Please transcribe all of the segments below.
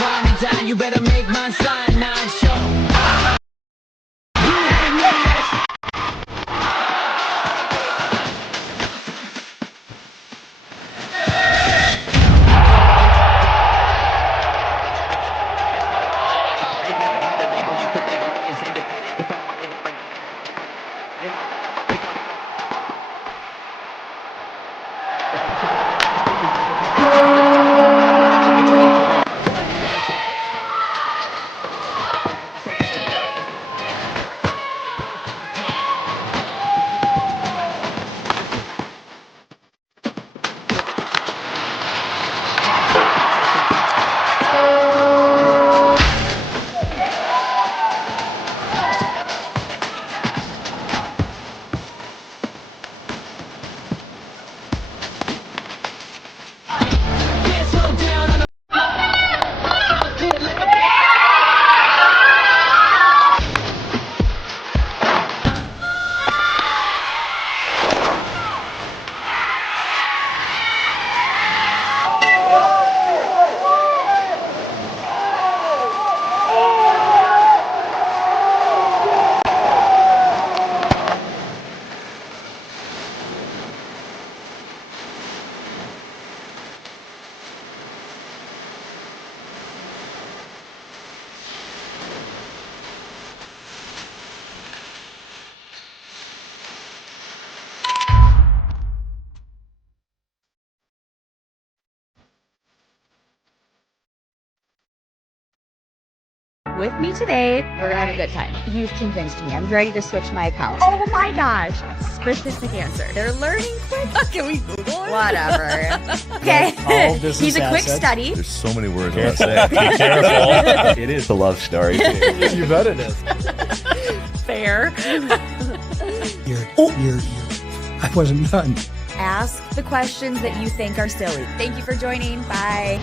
rhyme and time, you better make my sign non-show. With me today, we're gonna have a good time. You've convinced me. I'm ready to switch my account. Oh my gosh. Specific answer. They're learning quick. Can we Google it? Whatever. Okay. He's a quick study. There's so many words I want to say. Be careful. It is a love story. You bet it is. Fair. I wasn't done. Ask the questions that you think are silly. Thank you for joining. Bye.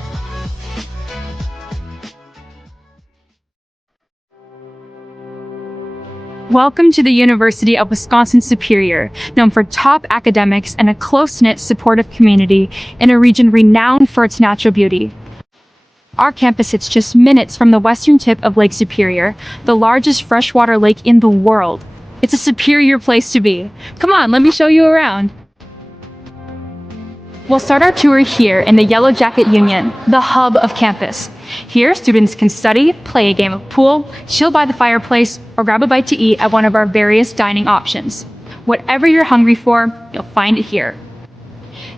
Welcome to the University of Wisconsin-Superior, known for top academics and a close-knit, supportive community in a region renowned for its natural beauty. Our campus sits just minutes from the western tip of Lake Superior, the largest freshwater lake in the world. It's a superior place to be. Come on, let me show you around. We'll start our tour here in the Yellow Jacket Union, the hub of campus. Here, students can study, play a game of pool, chill by the fireplace, or grab a bite to eat at one of our various dining options. Whatever you're hungry for, you'll find it here.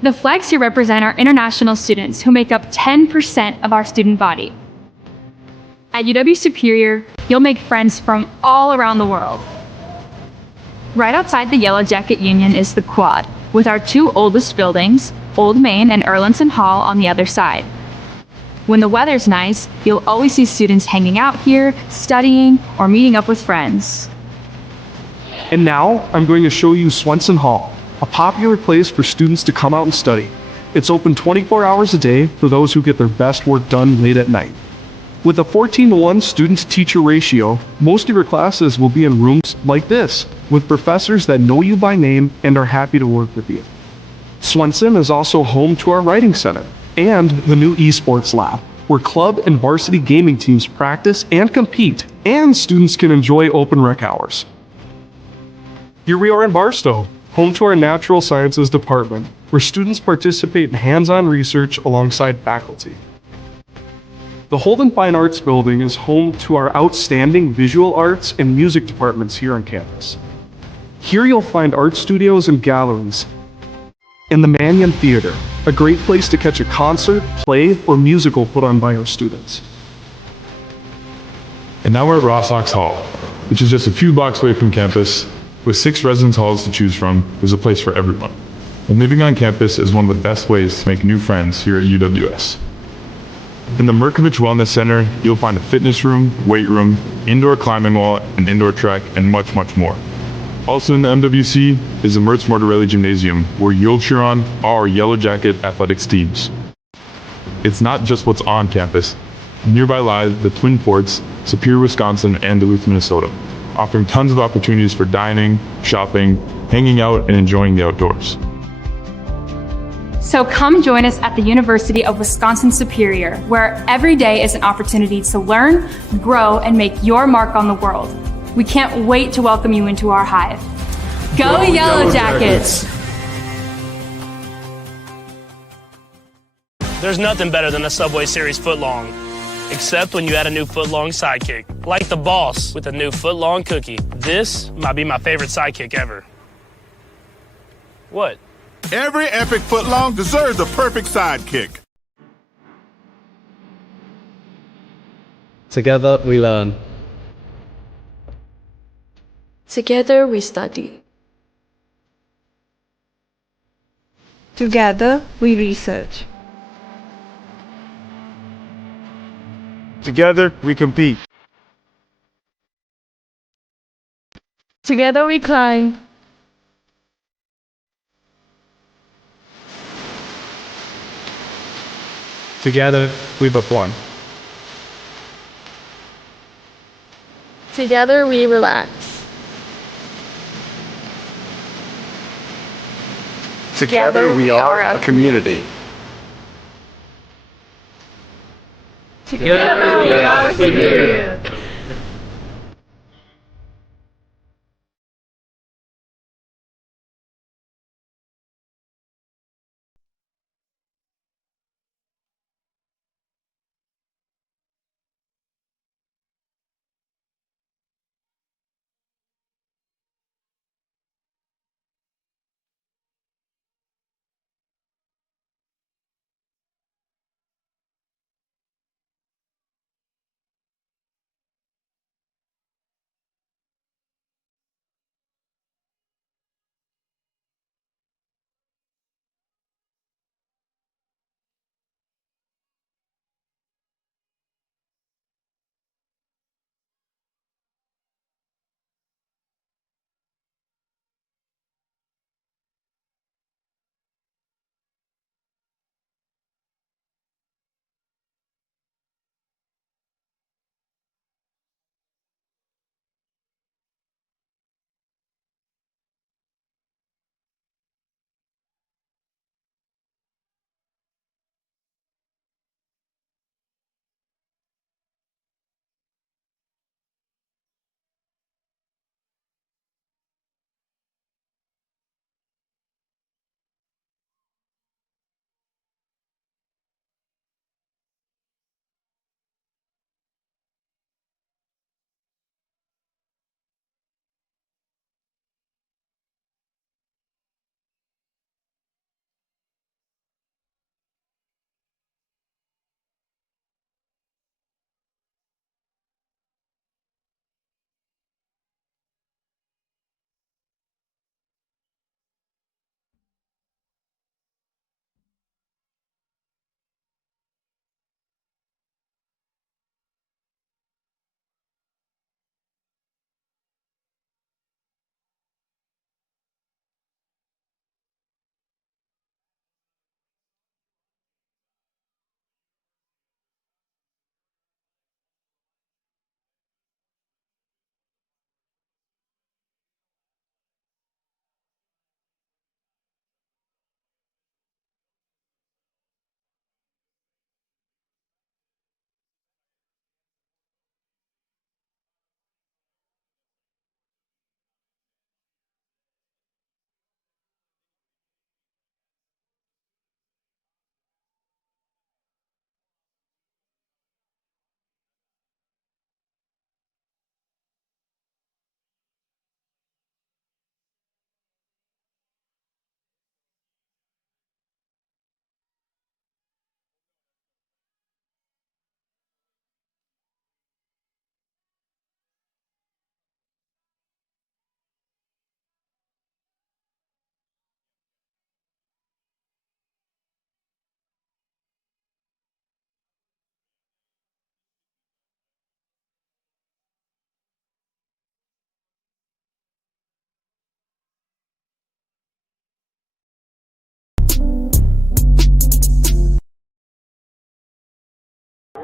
The flags here represent our international students who make up 10% of our student body. At UW Superior, you'll make friends from all around the world. Right outside the Yellow Jacket Union is the Quad, with our two oldest buildings, Old Main and Erlandson Hall, on the other side. When the weather's nice, you'll always see students hanging out here, studying, or meeting up with friends. And now, I'm going to show you Swenson Hall, a popular place for students to come out and study. It's open 24 hours a day for those who get their best work done late at night. With a 14-to-1 student-to-teacher ratio, most of your classes will be in rooms like this, with professors that know you by name and are happy to work with you. Swenson is also home to our writing center and the new esports lab, where club and varsity gaming teams practice and compete, and students can enjoy open rec hours. Here we are in Barstow, home to our natural sciences department, where students participate in hands-on research alongside faculty. The Holden Fine Arts Building is home to our outstanding visual arts and music departments here on campus. Here you'll find art studios and galleries, and the Mannion Theater, a great place to catch a concert, play, or musical put on by our students. And now we're at Ross Ox Hall, which is just a few blocks away from campus. With 6 residence halls to choose from, there's a place for everyone. And living on campus is one of the best ways to make new friends here at UWS. In the Merkovich Wellness Center, you'll find a fitness room, weight room, indoor climbing wall, an indoor track, and much, much more. Also in the MWC is the Mertz Mortarelli Gymnasium, where you'll cheer on our Yellow Jacket athletics teams. It's not just what's on campus. Nearby lie the Twin Ports, Superior, Wisconsin, and Duluth, Minnesota, offering tons of opportunities for dining, shopping, hanging out, and enjoying the outdoors. So come join us at the University of Wisconsin-Superior, where every day is an opportunity to learn, grow, and make your mark on the world. We can't wait to welcome you into our hive. Go Yellow Jackets! There's nothing better than a Subway Series footlong, except when you add a new footlong sidekick, like the boss with a new footlong cookie. This might be my favorite sidekick ever. What? Every epic footlong deserves a perfect sidekick. Together we learn. Together we study. Together we research. Together we compete. Together we climb. Together we perform. Together we relax. Together we are a community. Together we are superior.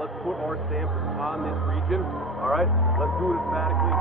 Let's put our stamp on this region. All right, let's do it emphatically.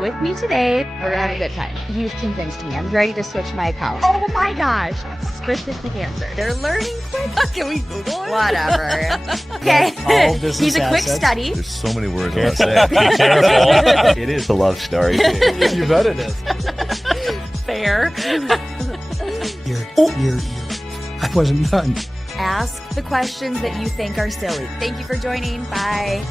With me today, we're gonna have a good time. You've convinced me. I'm ready to switch my account. Oh my gosh. Specific answer. They're learning quick. Can we Google it? Whatever. Okay. All business He's a quick assets. study. There's so many words I want to say. Be careful. It is a love story. You bet it is. Fair. You're. I wasn't done. Ask the questions that you think are silly. Thank you for joining. Bye.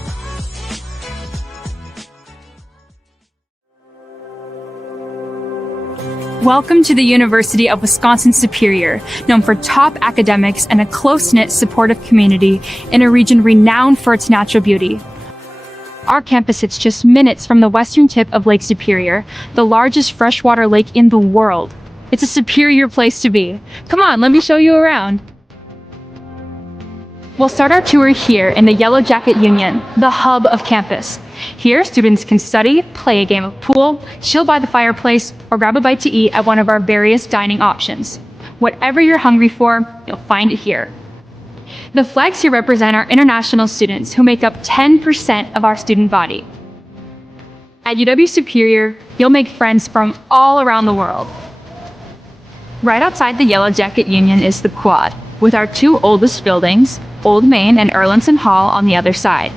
Welcome to the University of Wisconsin-Superior, known for top academics and a close-knit, supportive community in a region renowned for its natural beauty. Our campus sits just minutes from the western tip of Lake Superior, the largest freshwater lake in the world. It's a superior place to be. Come on, let me show you around. We'll start our tour here in the Yellow Jacket Union, the hub of campus. Here, students can study, play a game of pool, chill by the fireplace, or grab a bite to eat at one of our various dining options. Whatever you're hungry for, you'll find it here. The flags here represent our international students who make up 10% of our student body. At UW Superior, you'll make friends from all around the world. Right outside the Yellow Jacket Union is the Quad, with our two oldest buildings, Old Main and Erlandson Hall, on the other side.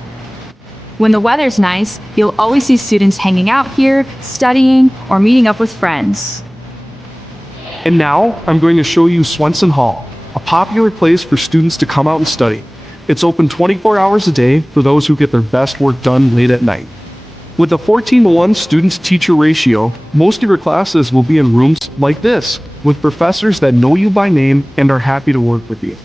When the weather's nice, you'll always see students hanging out here, studying, or meeting up with friends. And now, I'm going to show you Swenson Hall, a popular place for students to come out and study. It's open 24 hours a day for those who get their best work done late at night. With a 14:1 student-to-teacher ratio, most of your classes will be in rooms like this, with professors that know you by name and are happy to work with you.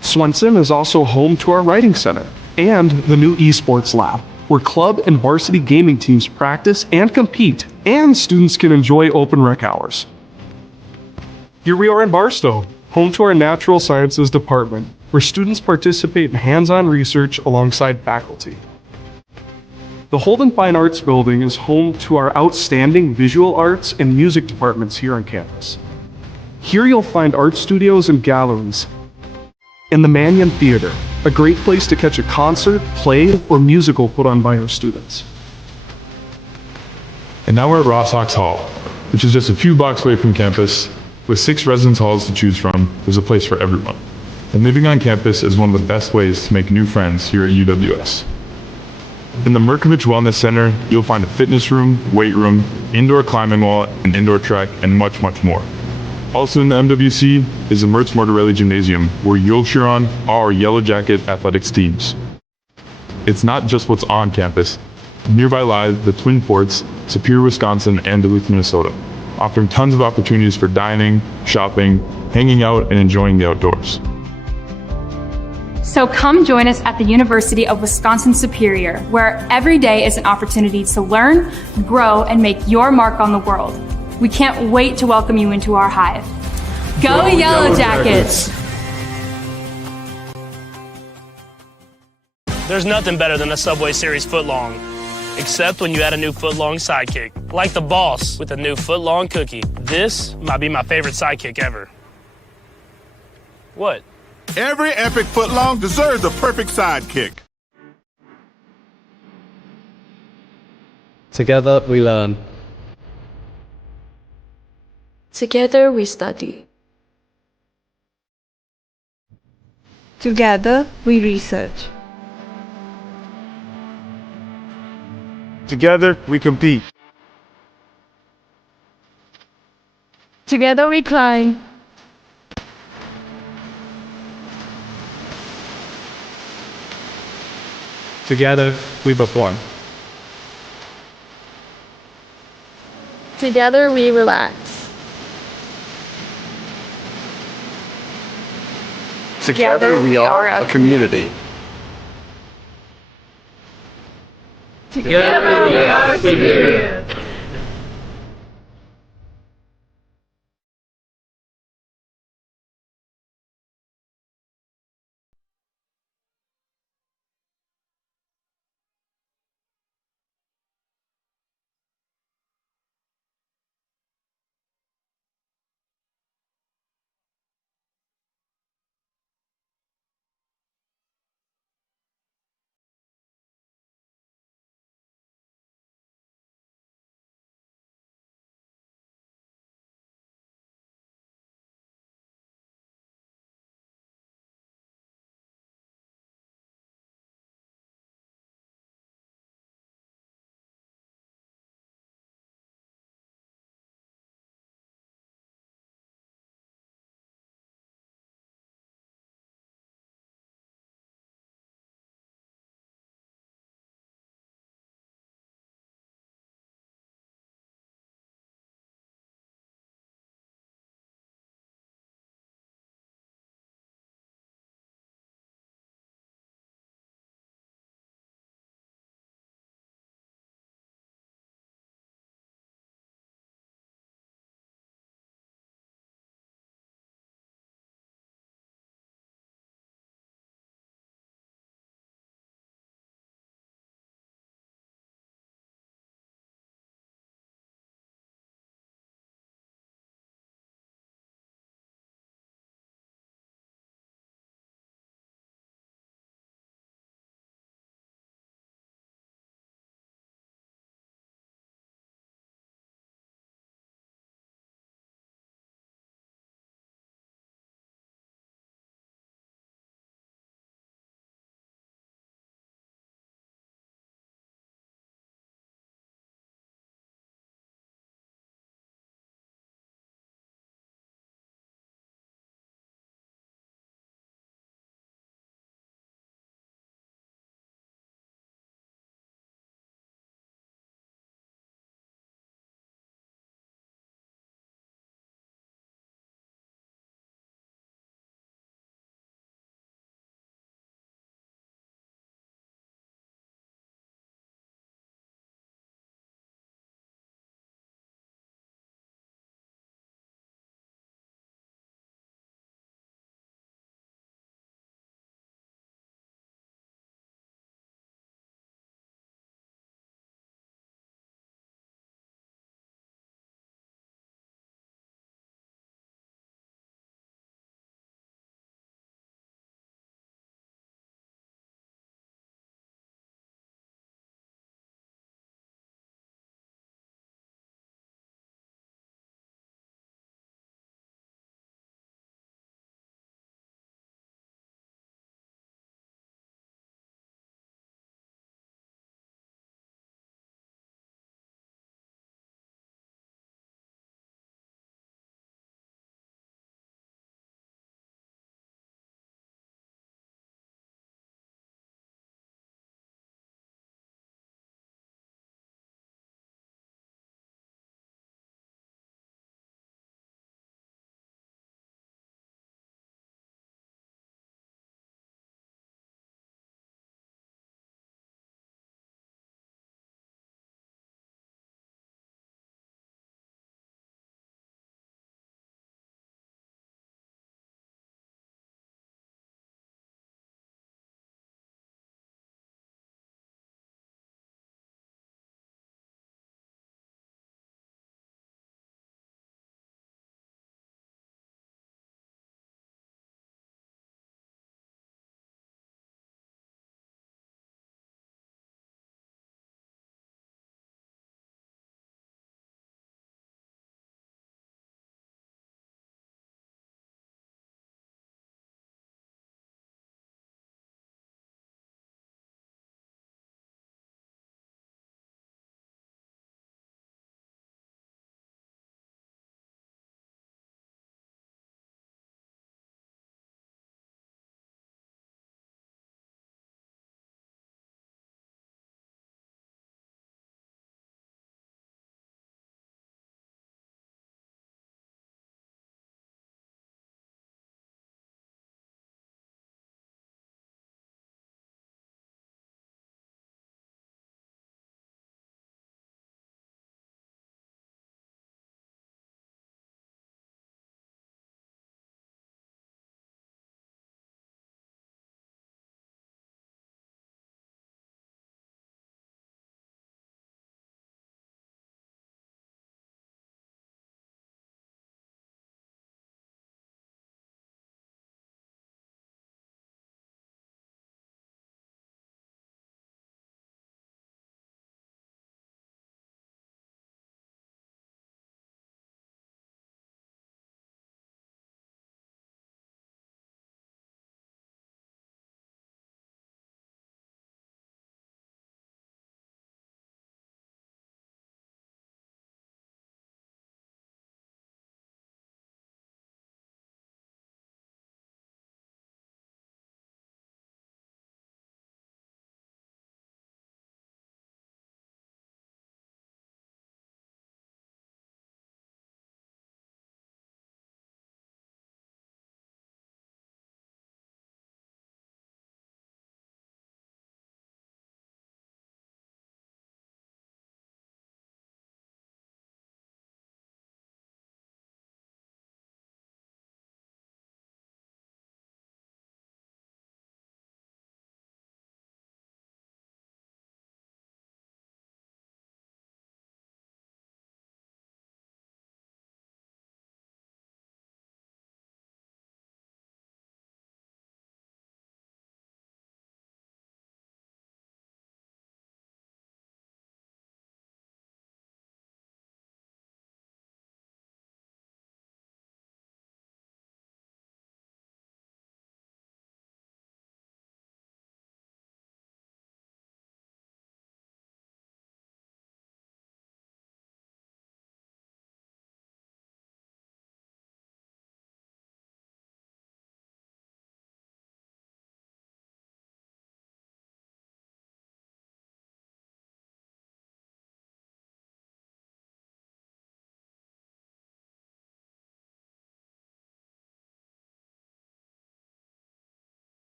Swenson is also home to our writing center and the new esports lab, where club and varsity gaming teams practice and compete, and students can enjoy open rec hours. Here we are in Barstow, home to our natural sciences department, where students participate in hands-on research alongside faculty. The Holden Fine Arts Building is home to our outstanding visual arts and music departments here on campus. Here you'll find art studios and galleries, and the Mannion Theater, a great place to catch a concert, play, or musical put on by our students. And now we're at Rossox Hall, which is just a few blocks away from campus. With 6 residence halls to choose from, there's a place for everyone. And living on campus is one of the best ways to make new friends here at UWS. In the Merkovich Wellness Center, you'll find a fitness room, weight room, indoor climbing wall, an indoor track, and much, much more. Also in the MWC is the Mertz Mortarelli Gymnasium, where you'll cheer on our Yellow Jacket athletics teams. It's not just what's on campus. Nearby lies the Twin Forts, Superior, Wisconsin, and Duluth, Minnesota, offering tons of opportunities for dining, shopping, hanging out, and enjoying the outdoors. So come join us at the University of Wisconsin-Superior, where every day is an opportunity to learn, grow, and make your mark on the world. We can't wait to welcome you into our hive. Go Yellow Jackets! There's nothing better than a Subway Series footlong, except when you add a new foot-long sidekick, like the boss with a new foot-long cookie. This might be my favorite sidekick ever. What? Every epic footlong deserves a perfect sidekick. Together we learn. Together we study. Together we research. Together, we compete. Together we climb. Together we perform. Together we relax. Together, we are a community. Together we are superior.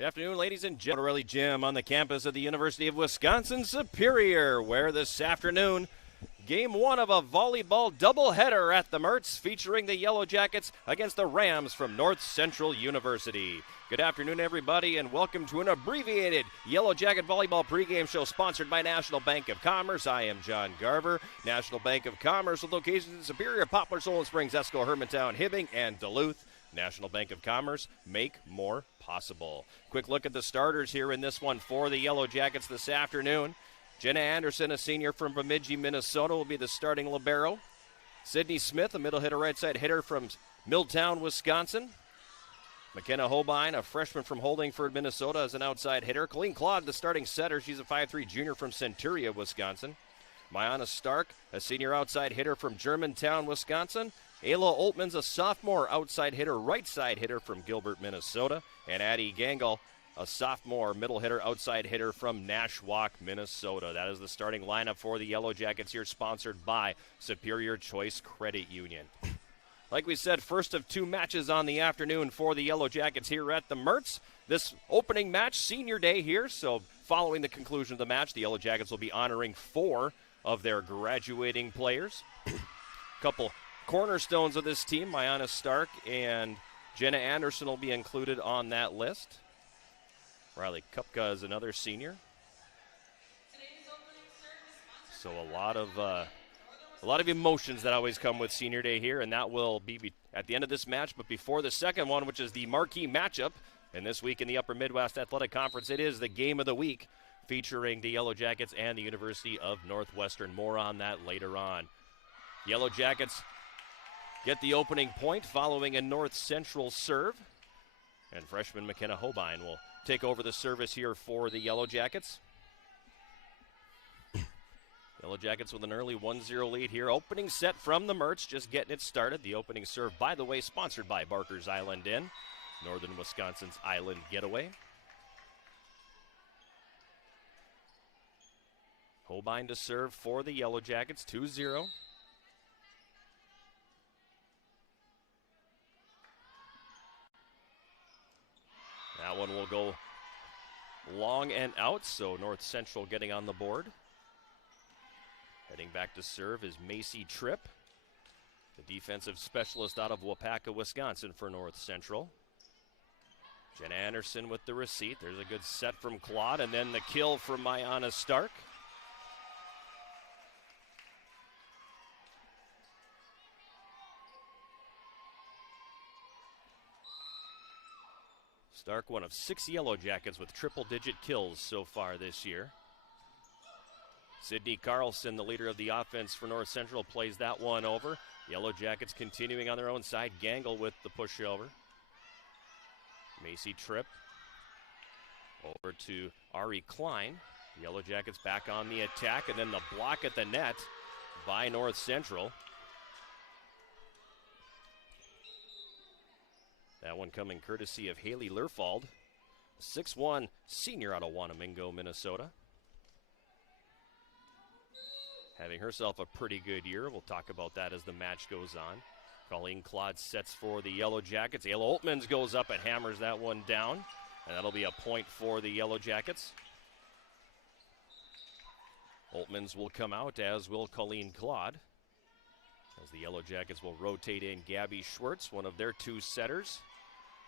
Good afternoon, ladies and gentlemen. Gym on the campus of the University of Wisconsin-Superior, where this afternoon, Game 1 of a volleyball doubleheader at the Mertz, featuring the Yellow Jackets against the Rams from North Central University. Good afternoon, everybody, and welcome to an abbreviated Yellow Jacket volleyball pregame show sponsored by National Bank of Commerce. I am John Garver. National Bank of Commerce with locations in Superior, Poplar, Solon Springs, Esco, Hermantown, Hibbing, and Duluth. National Bank of Commerce, make more possible. Quick look at the starters here in this one for the Yellow Jackets this afternoon. Jenna Anderson, a senior from Bemidji, Minnesota, will be the starting libero. Sydney Smith, a middle hitter, right side hitter from Milltown, Wisconsin. McKenna Holbein, a freshman from Holdingford, Minnesota, as an outside hitter. Colleen Claude, the starting setter. She's a 5'3" junior from Centuria, Wisconsin. Mayana Stark, a senior outside hitter from Germantown, Wisconsin. Ayla Oltman's a sophomore outside hitter, right side hitter from Gilbert, Minnesota. And Addie Gangle, a sophomore middle hitter, outside hitter from Nashwauk, Minnesota. That is the starting lineup for the Yellow Jackets here, sponsored by Superior Choice Credit Union. Like we said, first of two matches on the afternoon for the Yellow Jackets here at the Mertz. This opening match, senior day here, so following the conclusion of the match, the Yellow Jackets will be honoring 4 of their graduating players. Couple cornerstones of this team, Mayana Stark and Jenna Anderson, will be included on that list. Riley Kupka is another senior. So a lot of emotions that always come with senior day here, and that will be at the end of this match, but before the second one, which is the marquee matchup. And this week in the Upper Midwest Athletic Conference, it is the game of the week, featuring the Yellow Jackets and the University of Northwestern. More on that later on. Yellow Jackets get the opening point following a North Central serve. And freshman McKenna Holbein will take over the service here for the Yellow Jackets. Yellow Jackets with an early 1-0 lead here. Opening set from the Mertz, just getting it started. The opening serve, by the way, sponsored by Barker's Island Inn, Northern Wisconsin's Island Getaway. Holbein to serve for the Yellow Jackets, 2-0. That one will go long and out, so North Central getting on the board. Heading back to serve is Macy Tripp, the defensive specialist out of Wapaka, Wisconsin for North Central. Jenna Anderson with the receipt. There's a good set from Claude, and then the kill from Mayana Stark. Stark, one of 6 Yellow Jackets with triple-digit kills so far this year. Sydney Carlson, the leader of the offense for North Central, plays that one over. Yellow Jackets continuing on their own side. Gangle with the pushover. Macy Tripp over to Ari Klein. Yellow Jackets back on the attack, and then the block at the net by North Central. That one coming courtesy of Haley Lerfald, 6'1" senior out of Wanamingo, Minnesota. Having herself a pretty good year. We'll talk about that as the match goes on. Colleen Claude sets for the Yellow Jackets. Ayla Oltmans goes up and hammers that one down, and that'll be a point for the Yellow Jackets. Oltmans will come out, as will Colleen Claude, as the Yellow Jackets will rotate in Gabby Schwartz, one of their 2 setters.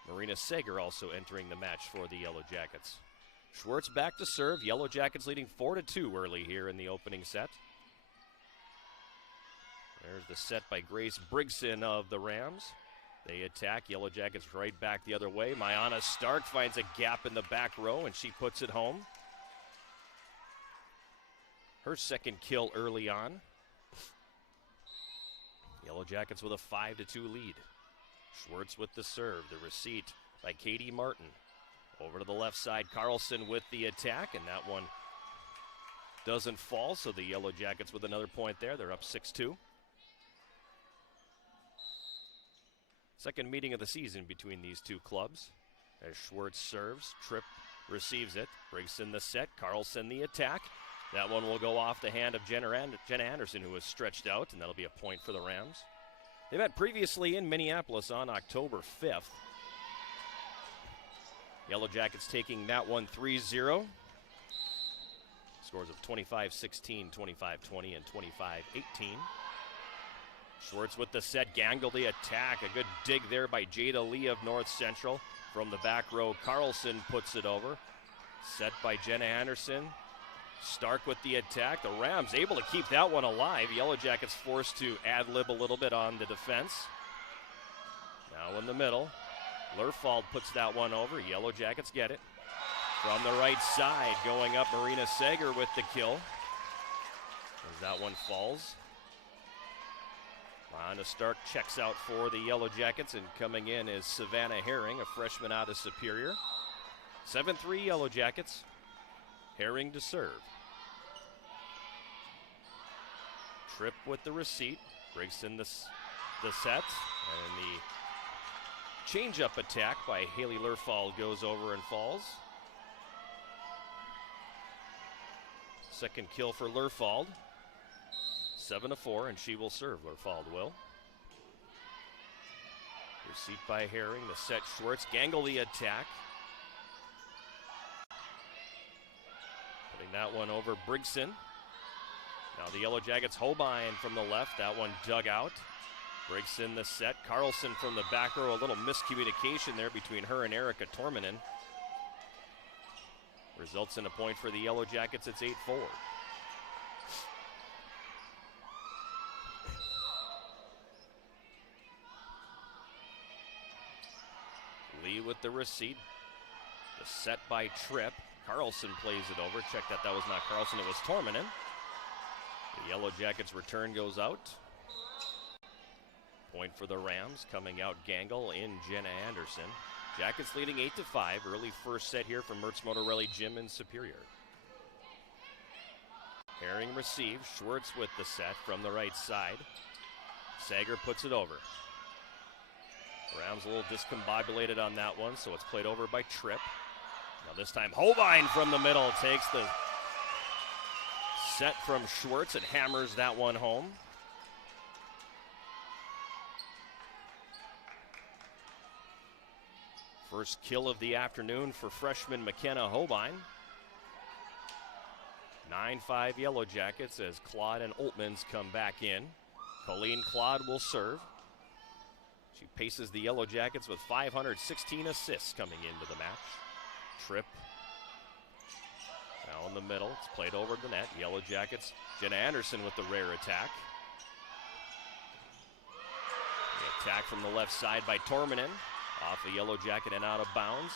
Marina Sager also entering the match for the Yellow Jackets. Schwartz back to serve. Yellow Jackets leading 4-2 early here in the opening set. There's the set by Grace Brigson of the Rams. They attack. Yellow Jackets right back the other way. Mayana Stark finds a gap in the back row, and she puts it home. Her second kill early on. Yellow Jackets with a 5-2 lead. Schwartz with the serve. The receipt by Katie Martin. Over to the left side, Carlson with the attack, and that one doesn't fall, so the Yellow Jackets with another point there. They're up 6-2. Second meeting of the season between these two clubs. As Schwartz serves, Tripp receives it. Brigson the set, Carlson the attack. That one will go off the hand of Jenna Anderson, who was stretched out, and that'll be a point for the Rams. They met previously in Minneapolis on October 5th. Yellow Jackets taking that one 3-0. Scores of 25-16, 25-20, and 25-18. Schwartz with the set, Gangle the attack. A good dig there by Jada Lee of North Central. From the back row, Carlson puts it over. Set by Jenna Anderson. Stark with the attack. The Rams able to keep that one alive. Yellow Jackets forced to ad-lib a little bit on the defense. Now in the middle, Lerfald puts that one over. Yellow Jackets get it. From the right side, going up, Marina Sager with the kill. As that one falls. Rhonda Stark checks out for the Yellow Jackets, and coming in is Savannah Herring, a freshman out of Superior. 7-3 Yellow Jackets. Herring to serve. Tripp with the receipt. Breaks in the set. And the change-up attack by Haley Lerfald goes over and falls. Second kill for Lerfald. 7-4, and she will serve. Lerfald will. Receipt by Herring. The set, Schwartz. Gangle the attack. Putting that one over Brigson. Now the Yellow Jackets, Hobein from the left. That one dug out. Brigson the set. Carlson from the back row. A little miscommunication there between her and Erica Tormanen. Results in a point for the Yellow Jackets. It's 8-4. Lee with the receipt. The set by Tripp. Carlson plays it over. Check that was not Carlson, it was Tormanen. The Yellow Jackets return goes out. Point for the Rams. Coming out Gangle in Jenna Anderson. Jackets leading 8-5. Early first set here from Mertz Motorelli Gym in Superior. Herring receives. Schwartz with the set from the right side. Sager puts it over. Rams a little discombobulated on that one, so it's played over by Tripp. Now this time Hobein from the middle takes the set from Schwartz and hammers that one home. First kill of the afternoon for freshman McKenna Hobein. 9-5 Yellow Jackets as Claude and Oltmans come back in. Colleen Claude will serve. She paces the Yellow Jackets with 516 assists coming into the match. Tripp now in the middle. It's played over the net. Yellow Jackets, Jenna Anderson with the rare attack. The attack from the left side by Tormanen. Off the Yellow Jacket and out of bounds.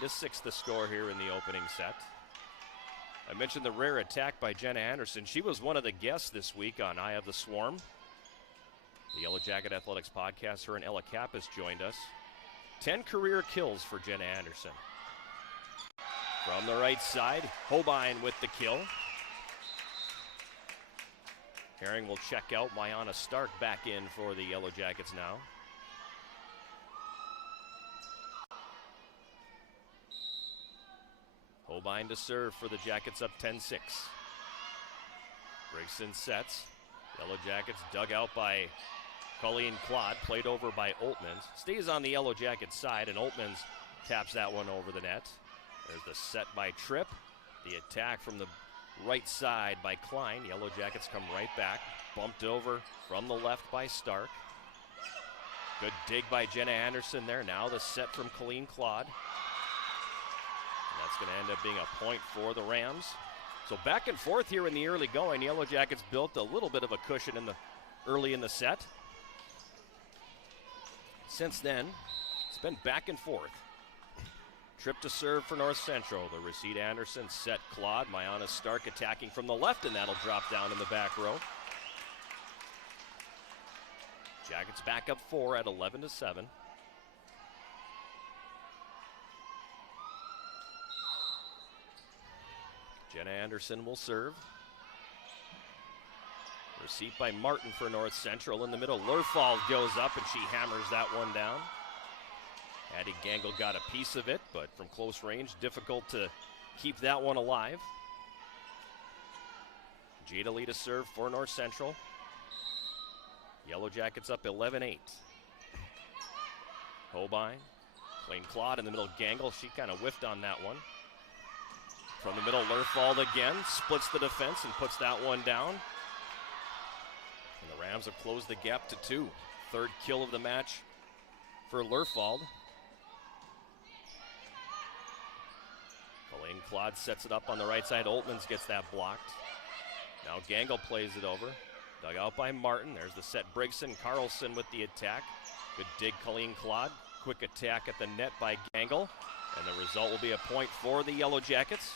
9-6 the score here in the opening set. I mentioned the rare attack by Jenna Anderson. She was one of the guests this week on Eye of the Swarm. The Yellow Jacket Athletics podcast, her and Ella Kappas joined us. 10 career kills for Jenna Anderson. From the right side, Hobein with the kill. Herring will check out. Mayana Stark back in for the Yellow Jackets now. Hobein to serve for the Jackets up 10-6. Brigson sets. Yellow Jackets dug out by Colleen Claude, played over by Oltmans. Stays on the Yellow Jacket side, and Oltmans taps that one over the net. There's the set by Tripp. The attack from the right side by Klein. Yellow Jackets come right back. Bumped over from the left by Stark. Good dig by Jenna Anderson there. Now the set from Colleen Claude. That's going to end up being a point for the Rams. So back and forth here in the early going. Yellow Jackets built a little bit of a cushion early in the set. Since then, it's been back and forth. Tripp to serve for North Central. The receipt Anderson, set Claude. Mayana Stark attacking from the left, and that'll drop down in the back row. Jackets back up 4 at 11-7. Jenna Anderson will serve. Receipt by Martin for North Central. In the middle, Lerfald goes up and she hammers that one down. Addie Gangle got a piece of it, but from close range, difficult to keep that one alive. Jada Lee to serve for North Central. Yellow Jackets up 11-8. Hobein, Clean Claude in the middle, Gangle. She kind of whiffed on that one. From the middle, Lerfald again, splits the defense and puts that one down. And the Rams have closed the gap to 2. Third kill of the match for Lerfald. Colleen Claude sets it up on the right side. Oltmans gets that blocked. Now Gangle plays it over. Dug out by Martin. There's the set. Brigson, Carlson with the attack. Good dig, Colleen Claude. Quick attack at the net by Gangle. And the result will be a point for the Yellow Jackets.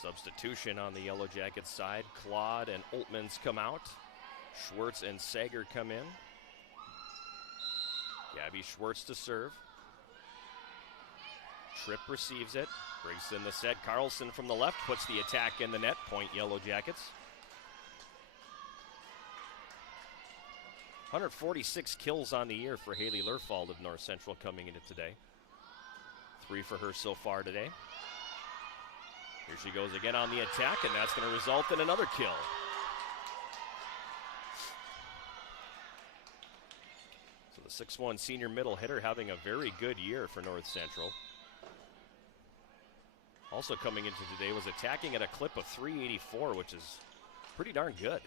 Substitution on the Yellow Jackets side. Claude and Oltmans come out. Schwartz and Sager come in. Gabby Schwartz to serve. Tripp receives it. Brings in the set. Carlson from the left puts the attack in the net. Point Yellow Jackets. 146 kills on the year for Haley Lerfald of North Central coming into today. 3 for her so far today. Here she goes again on the attack, and that's going to result in another kill. So the 6'1" senior middle hitter having a very good year for North Central. Also coming into today was attacking at a clip of 384, which is pretty darn good.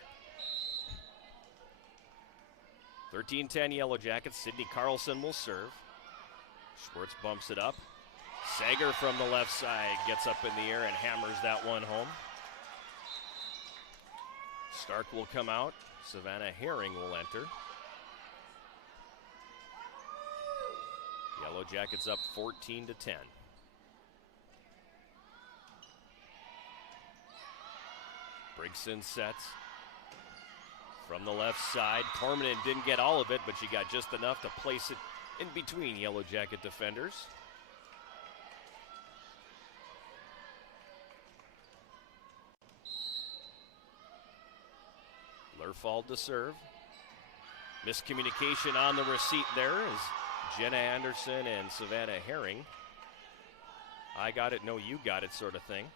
13-10 Yellow Jackets. Sydney Carlson will serve. Schwartz bumps it up. Sager from the left side gets up in the air and hammers that one home. Stark will come out. Savannah Herring will enter. Yellow Jackets up 14-10. Brigson sets. From the left side, Tormanen didn't get all of it, but she got just enough to place it in between Yellow Jacket defenders. Lerfald to serve. Miscommunication on the receipt there is Jenna Anderson and Savannah Herring. I got it, no you got it sort of thing.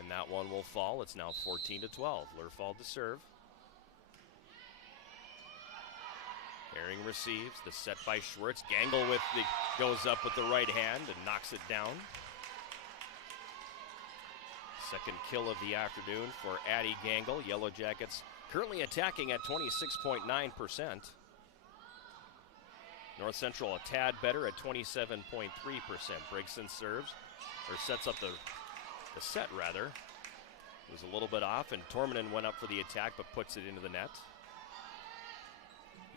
And that one will fall. It's now 14-12. Lerfald to serve. Herring receives. The set by Schwartz. Gangle goes up with the right hand and knocks it down. Second kill of the afternoon for Addie Gangle. Yellow Jackets currently attacking at 26.9%. North Central a tad better at 27.3%. Brigson serves, or sets up the set rather. It was a little bit off, and Tormanen went up for the attack but puts it into the net.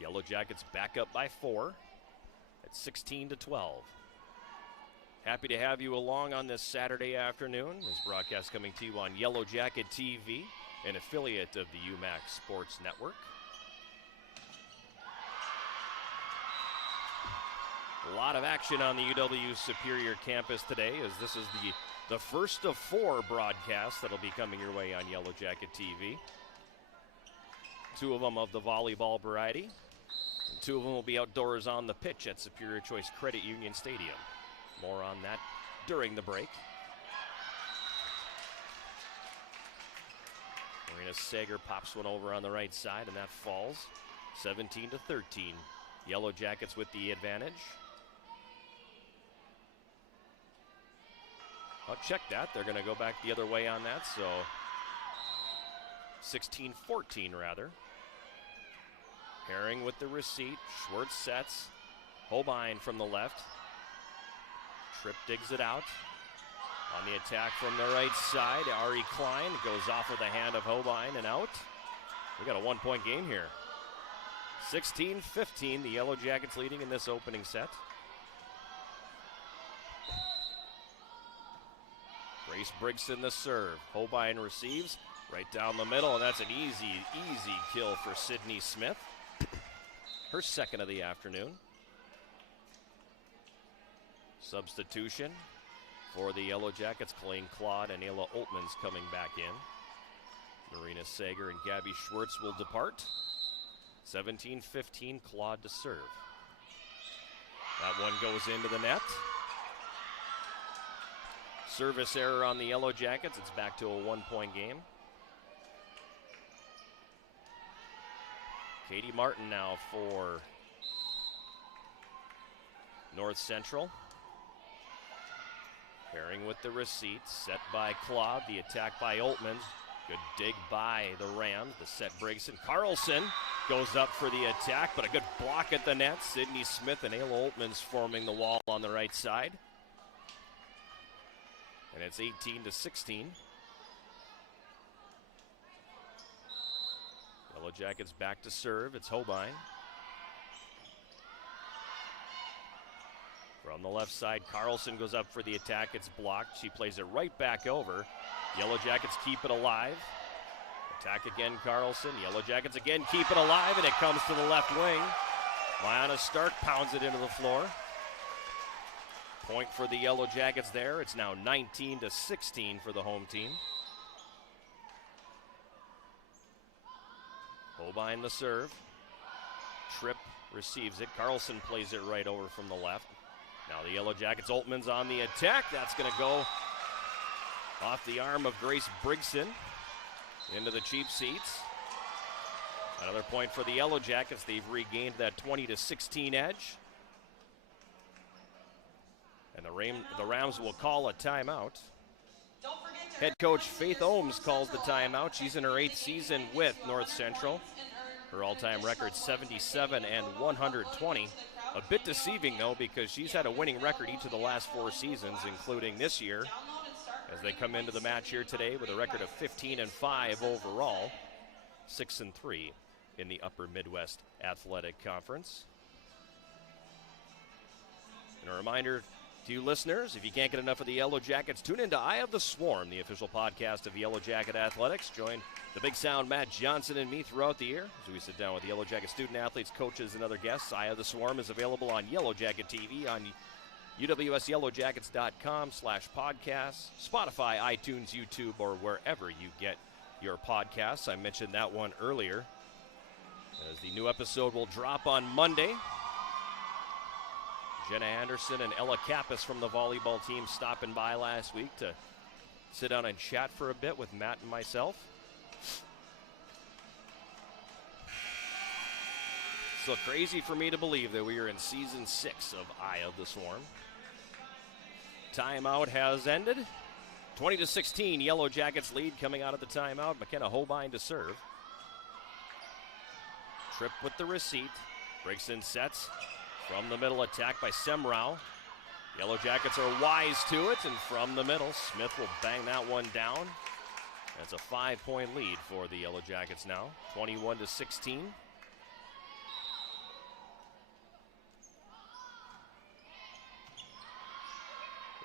Yellow Jackets back up by 4 at 16-12. Happy to have you along on this Saturday afternoon. This broadcast coming to you on Yellow Jacket TV, an affiliate of the UMAC Sports Network. A lot of action on the UW Superior campus today, as this is the first of 4 broadcasts that'll be coming your way on Yellow Jacket TV. 2 of them of the volleyball variety. And 2 of them will be outdoors on the pitch at Superior Choice Credit Union Stadium. More on that during the break. Marina Sager pops one over on the right side, and that falls. 17-13. Yellow Jackets with the advantage. I'll check that. They're going to go back the other way on that, so 16-14 rather. Herring with the receipt. Schwartz sets. Holbein from the left. Tripp digs it out. On the attack from the right side, Ari Klein goes off of the hand of Holbein and out. We got a 1-point game here. 16-15, the Yellow Jackets leading in this opening set. Grace Brigson the serve. Holbein receives right down the middle, and that's an easy kill for Sydney Smith. Her second of the afternoon. Substitution for the Yellow Jackets. Colleen Claude and Ayla Oltmans coming back in. Marina Sager and Gabby Schwartz will depart. 17-15, Claude to serve. That one goes into the net. Service error on the Yellow Jackets. It's back to a 1-point game. Katie Martin now for North Central. Pairing with the receipt, set by Claude, the attack by Oltmann. Good dig by the Rams. The set breaks in. Carlson goes up for the attack, but a good block at the net. Sydney Smith and Ayla Oltmann's forming the wall on the right side. And it's 18-16. Yellow Jackets back to serve. It's Hobein. From the left side, Carlson goes up for the attack. It's blocked. She plays it right back over. Yellow Jackets keep it alive. Attack again, Carlson. Yellow Jackets again keep it alive, and it comes to the left wing. Mariana Stark pounds it into the floor. Point for the Yellow Jackets there. It's now 19-16 for the home team. Hobein the serve. Tripp receives it. Carlson plays it right over from the left. Now the Yellow Jackets, Oltmann's on the attack. That's going to go off the arm of Grace Brigson into the cheap seats. Another point for the Yellow Jackets. They've regained that 20-16 edge. And the Rams will call a timeout. Head coach Faith Ohms calls the timeout. She's in her 8th season with North Central. Her all-time record 77 and 120. A bit deceiving, though, because she's had a winning record each of the last 4 seasons, including this year, as they come into the match here today with a record of 15 and 5 overall, 6 and 3 in the Upper Midwest Athletic Conference. And a reminder to you listeners, if you can't get enough of the Yellow Jackets, tune in to Eye of the Swarm, the official podcast of Yellow Jacket Athletics. Join the big sound Matt Johnson and me throughout the year as we sit down with the Yellow Jacket student athletes, coaches, and other guests. Eye of the Swarm is available on Yellow Jacket TV, on UWSYellowJackets.com/podcasts, Spotify, iTunes, YouTube, or wherever you get your podcasts. I mentioned that one earlier, as the new episode will drop on Monday. Jenna Anderson and Ella Kappas from the volleyball team stopping by last week to sit down and chat for a bit with Matt and myself. Still crazy for me to believe that we are in season 6 of Eye of the Swarm. Timeout has ended. 20-16, Yellow Jackets lead coming out of the timeout. McKenna Hobein to serve. Tripp with the receipt. Breaks in sets. From the middle, attack by Semrau. Yellow Jackets are wise to it, and from the middle, Smith will bang that one down. That's a 5-point lead for the Yellow Jackets now, 21-16.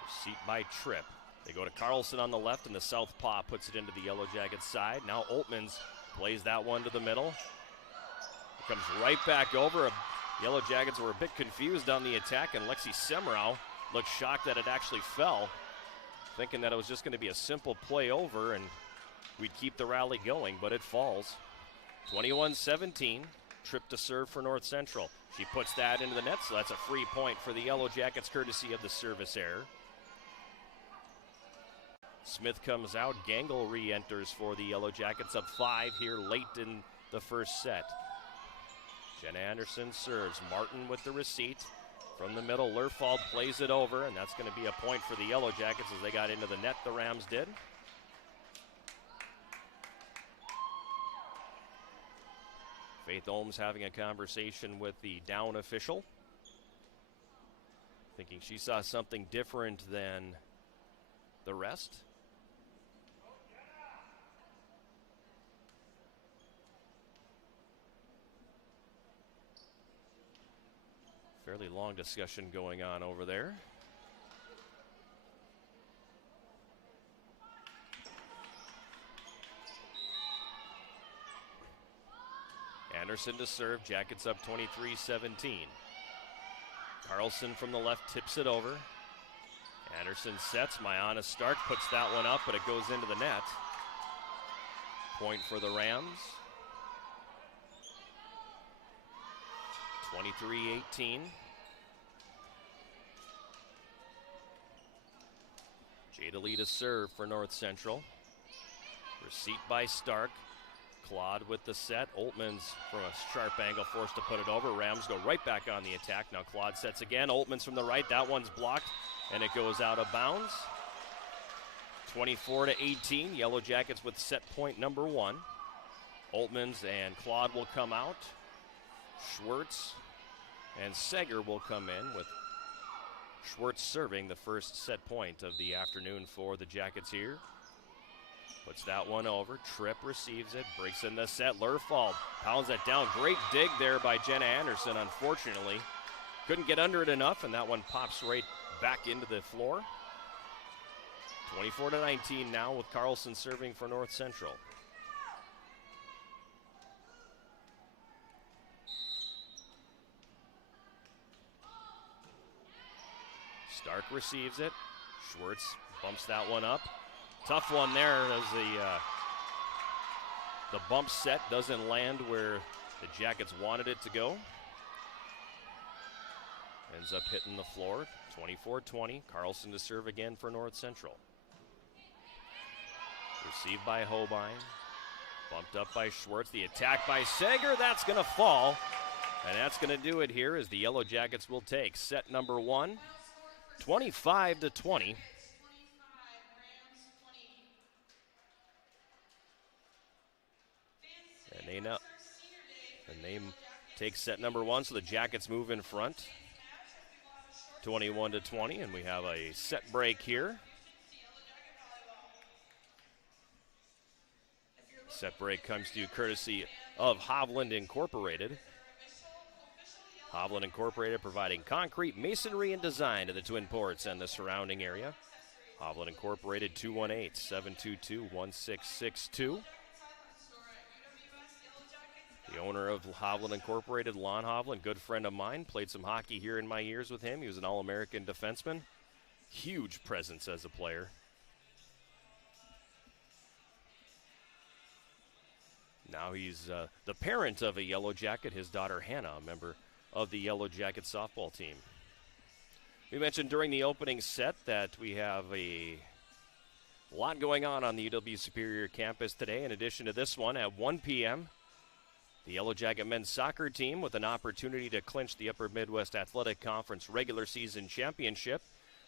Receipt by Tripp. They go to Carlson on the left, and the southpaw puts it into the Yellow Jackets side. Now Oltmann's plays that one to the middle. It comes right back over. Yellow Jackets were a bit confused on the attack, and Lexi Semrau looked shocked that it actually fell, thinking that it was just going to be a simple play over and we'd keep the rally going, but it falls. 21-17, Tripp to serve for North Central. She puts that into the net, so that's a free point for the Yellow Jackets, courtesy of the service error. Smith comes out, Gangle re-enters for the Yellow Jackets, up 5 here late in the first set. Jenna Anderson serves. Martin with the receipt. From the middle, Lerfald plays it over, and that's going to be a point for the Yellow Jackets as they got into the net, the Rams did. Faith Ohms having a conversation with the down official, thinking she saw something different than the rest. Fairly long discussion going on over there. Anderson to serve. Jackets up 23-17. Carlson from the left tips it over. Anderson sets. Mariana Stark puts that one up, but it goes into the net. Point for the Rams. 23-18. Jada Lee to serve for North Central. Receipt by Stark. Claude with the set. Oltmans from a sharp angle forced to put it over. Rams go right back on the attack. Now Claude sets again. Oltmans from the right. That one's blocked, and it goes out of bounds. 24-18. Yellow Jackets with set point number 1. Oltmans and Claude will come out. Schwartz and Seger will come in, with Schwartz serving the first set point of the afternoon for the Jackets here. Puts that one over. Tripp receives it, breaks in the set. Lerfald pounds it down. Great dig there by Jenna Anderson. Unfortunately, couldn't get under it enough, and that one pops right back into the floor. 24-19 now, with Carlson serving for North Central. Stark receives it. Schwartz bumps that one up. Tough one there as the bump set doesn't land where the Jackets wanted it to go. Ends up hitting the floor. 24-20. Carlson to serve again for North Central. Received by Hobein. Bumped up by Schwartz. The attack by Seger. That's going to fall. And that's going to do it here as the Yellow Jackets will take set number 1. 25-20. And they take set number 1, so the Jackets move in front. 21-20, and we have a set break here. Set break comes to you courtesy of Hovland Incorporated. Hovland Incorporated providing concrete, masonry, and design to the Twin Ports and the surrounding area. Hovland Incorporated, 218-722-1662. The owner of Hovland Incorporated, Lon Hovland, good friend of mine. Played some hockey here in my years with him. He was an All-American defenseman. Huge presence as a player. Now he's the parent of a Yellow Jacket, his daughter Hannah, a member of the Yellow Jacket softball team. We mentioned during the opening set that we have a lot going on the UW Superior campus today. In addition to this one, at 1 p.m., the Yellow Jacket men's soccer team with an opportunity to clinch the Upper Midwest Athletic Conference regular season championship.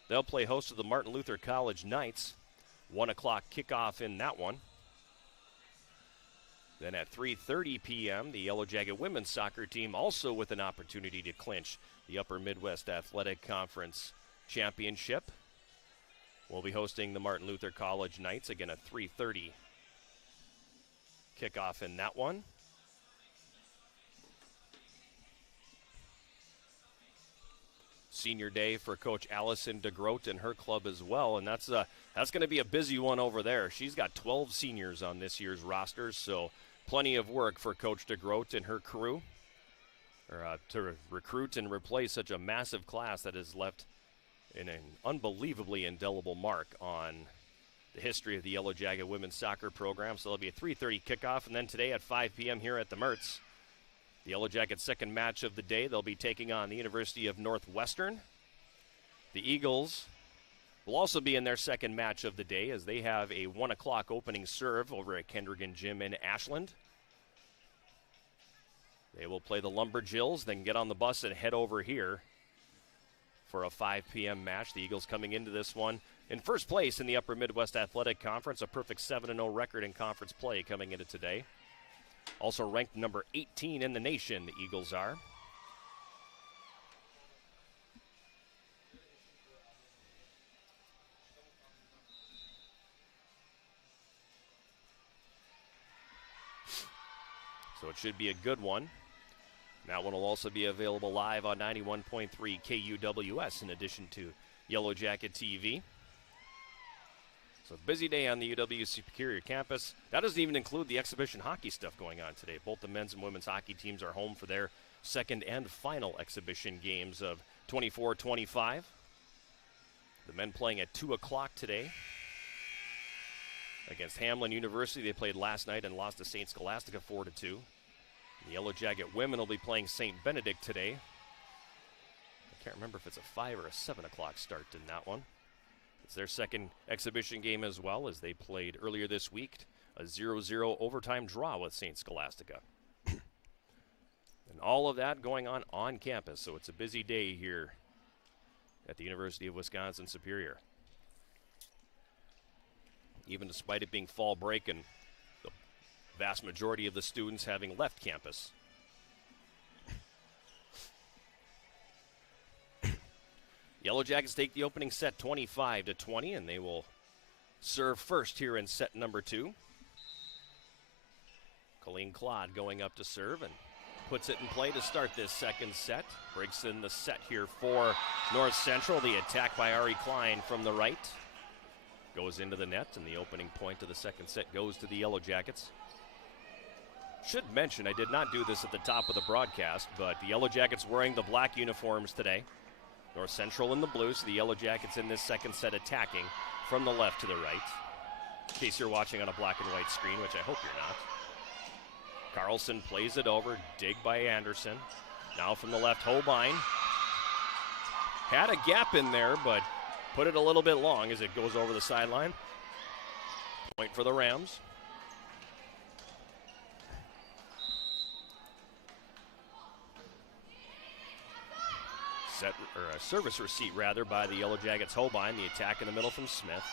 They'll play host to the Martin Luther College Knights. 1 o'clock kickoff in that one. Then at 3:30 p.m., the Yellow Jacket women's soccer team also with an opportunity to clinch the Upper Midwest Athletic Conference championship. We'll be hosting the Martin Luther College Knights, again at 3:30 kickoff in that one. Senior day for Coach Allison DeGroat and her club as well, and that's going to be a busy one over there. She's got 12 seniors on this year's roster, so plenty of work for Coach DeGroat and her crew to recruit and replace such a massive class that has left an unbelievably indelible mark on the history of the Yellow Jacket women's soccer program. So there'll be a 3:30 kickoff, and then today at 5 p.m. here at the Mertz, the Yellow Jackets' second match of the day. They'll be taking on the University of Northwestern. The Eagles will also be in their second match of the day as they have a 1 o'clock opening serve over at Kendrigan Gym in Ashland. They will play the Lumberjills, then get on the bus and head over here for a 5 p.m. match. The Eagles coming into this one in first place in the Upper Midwest Athletic Conference, a perfect 7-0 record in conference play coming into today. Also ranked number 18 in the nation, the Eagles are. So it should be a good one. That one will also be available live on 91.3 KUWS in addition to Yellow Jacket TV. So busy day on the UW Superior campus. That doesn't even include the exhibition hockey stuff going on today. Both the men's and women's hockey teams are home for their second and final exhibition games of 24-25. The men playing at 2 o'clock today against Hamline University. They played last night and lost to St. Scholastica 4-2. The Yellow Jacket women will be playing St. Benedict today. I can't remember if it's a 5 or a 7 o'clock start in that one. It's their second exhibition game as well, as they played earlier this week a 0-0 overtime draw with St. Scholastica. And all of that going on campus, so it's a busy day here at the University of Wisconsin-Superior. Even despite it being fall break and the vast majority of the students having left campus. Yellow Jackets take the opening set 25-20, and they will serve first here in set number 2. Colleen Claude going up to serve and puts it in play to start this second set. Breaks in the set here for North Central. The attack by Ari Klein from the right goes into the net, and the opening point of the second set goes to the Yellow Jackets. Should mention, I did not do this at the top of the broadcast, but the Yellow Jackets wearing the black uniforms today. North Central in the blue, so the Yellow Jackets in this second set attacking from the left to the right. In case you're watching on a black and white screen, which I hope you're not. Carlson plays it over, dig by Anderson. Now from the left, Holbein. Had a gap in there, but put it a little bit long as it goes over the sideline. Point for the Rams. Service receipt rather by the Yellow Jackets. Holbein, the attack in the middle from Smith.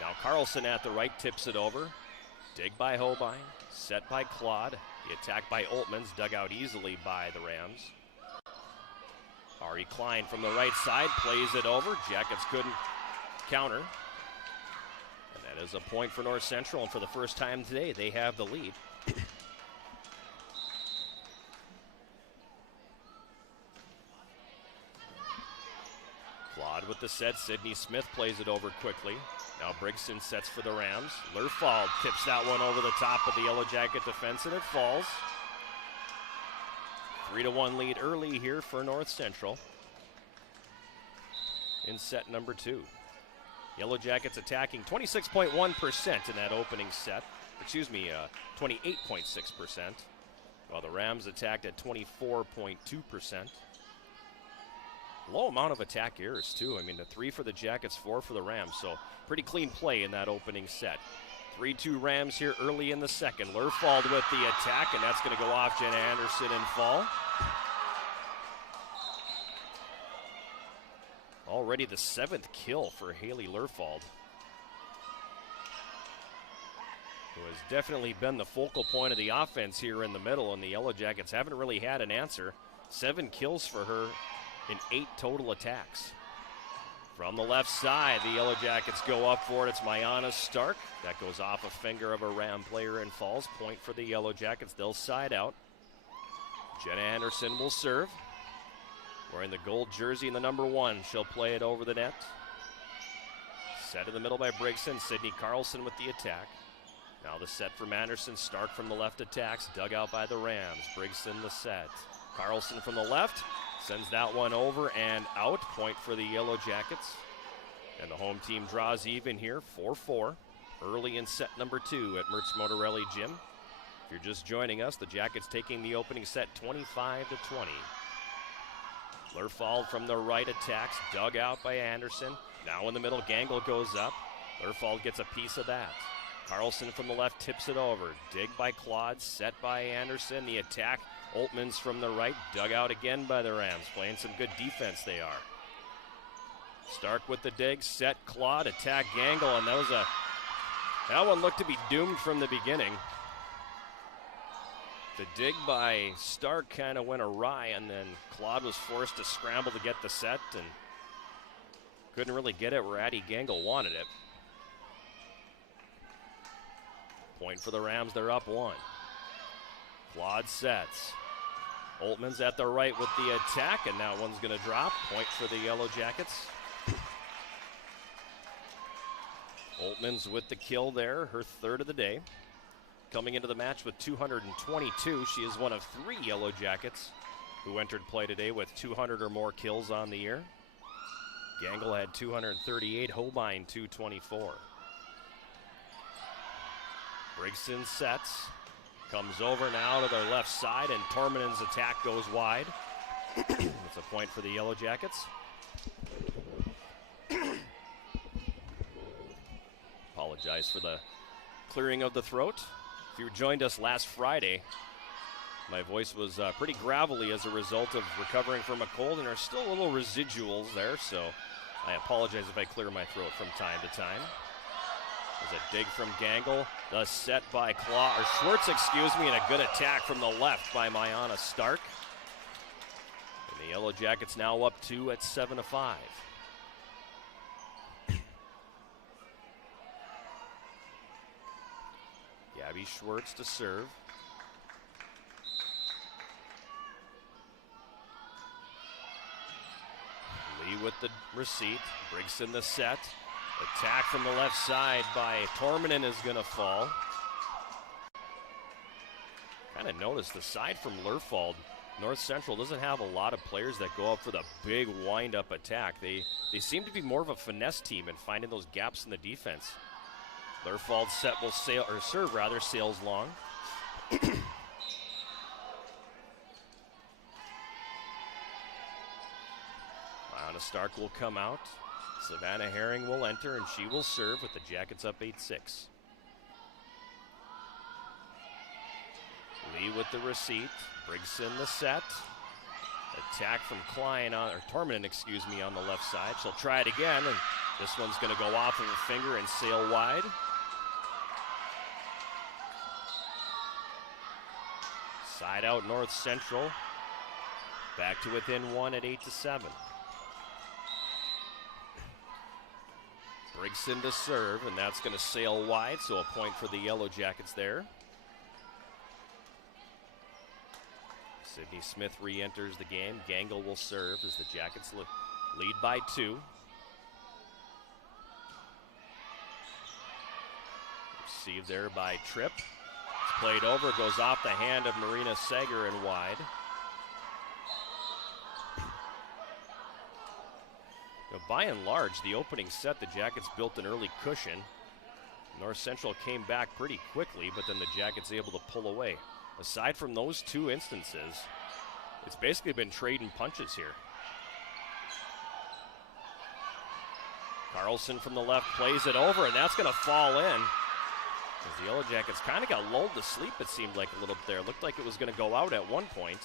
Now Carlson at the right tips it over. Dig by Holbein, set by Claude. The attack by Oltmans, dug out easily by the Rams. Ari Klein from the right side plays it over. Jackets couldn't counter. And that is a point for North Central, and for the first time today, they have the lead. Claude with the set. Sydney Smith plays it over quickly. Now Brigson sets for the Rams. Lerfald tips that one over the top of the Yellow Jacket defense, and it falls. 3-1 lead early here for North Central in set number 2. Yellow Jackets attacking 26.1% in that opening set. 28.6%. While the Rams attacked at 24.2%. Low amount of attack errors, too. I mean, the 3 for the Jackets, 4 for the Rams. So pretty clean play in that opening set. 3-2 Rams here early in the second. Lerfald with the attack, and that's going to go off Jenna Anderson and fall. Already the 7th kill for Haley Lerfald, who has definitely been the focal point of the offense here in the middle, and the Yellow Jackets haven't really had an answer. 7 kills for her in 8 total attacks. From the left side, the Yellow Jackets go up for it. It's Mayana Stark. That goes off a finger of a Ram player and falls. Point for the Yellow Jackets. They'll side out. Jenna Anderson will serve. Wearing the gold jersey and the number 1. She'll play it over the net. Set in the middle by Brigson. Sydney Carlson with the attack. Now the set from Anderson. Stark from the left attacks. Dug out by the Rams. Brigson the set. Carlson from the left. Sends that one over and out. Point for the Yellow Jackets. And the home team draws even here, 4-4. Early in set number 2 at Mertz Motorelli Gym. If you're just joining us, the Jackets taking the opening set 25-20. Lerfald from the right attacks, dug out by Anderson. Now in the middle, Gangle goes up. Lerfald gets a piece of that. Carlson from the left tips it over. Dig by Claude, set by Anderson. The attack, Oltmans from the right, dug out again by the Rams. Playing some good defense they are. Stark with the dig, set Claude, attack Gangle, and that one looked to be doomed from the beginning. The dig by Stark kind of went awry, and then Claude was forced to scramble to get the set and couldn't really get it where Addie Gangle wanted it. Point for the Rams, they're up 1. Claude sets. Oltmans at the right with the attack, and that one's going to drop. Point for the Yellow Jackets. Oltmans with the kill there, her 3rd of the day. Coming into the match with 222, she is one of 3 Yellow Jackets who entered play today with 200 or more kills on the year. Gangle had 238, Holbein 224. Brigson sets, comes over now to their left side, and Torminen's attack goes wide. It's a point for the Yellow Jackets. Apologize for the clearing of the throat. If you joined us last Friday, my voice was pretty gravelly as a result of recovering from a cold, and there's still little residuals there, so I apologize if I clear my throat from time to time. There's a dig from Gangle, the set by Schwartz, and a good attack from the left by Mayana Stark. And the Yellow Jackets now up 2 at 7-5. Gabby Schwartz to serve. Lee with the receipt, Brigson the set. Attack from the left side by Torminen is going to fall. Kind of noticed the side from Lerfald. North Central doesn't have a lot of players that go up for the big wind-up attack. They seem to be more of a finesse team and finding those gaps in the defense. Lerfald set will serve rather, sails long. Anna Stark will come out. Savannah Herring will enter, and she will serve with the Jackets up 8-6. Lee with the receipt. Brigson the set. Attack from Torminen, on the left side. She'll try it again, and this one's going to go off of her finger and sail wide. Side out North Central. Back to within 1 at 8-7. Brigson to serve, and that's going to sail wide, so a point for the Yellow Jackets there. Sydney Smith re-enters the game. Gangle will serve as the Jackets lead by 2. Received there by Tripp. It's played over, goes off the hand of Marina Sager and wide. By and large, the opening set, the Jackets built an early cushion. North Central came back pretty quickly, but then the Jackets able to pull away. Aside from those 2 instances, it's basically been trading punches here. Carlson from the left plays it over, and that's going to fall in. As the Yellow Jackets kind of got lulled to sleep, it seemed like a little bit there. It looked like it was going to go out at one point.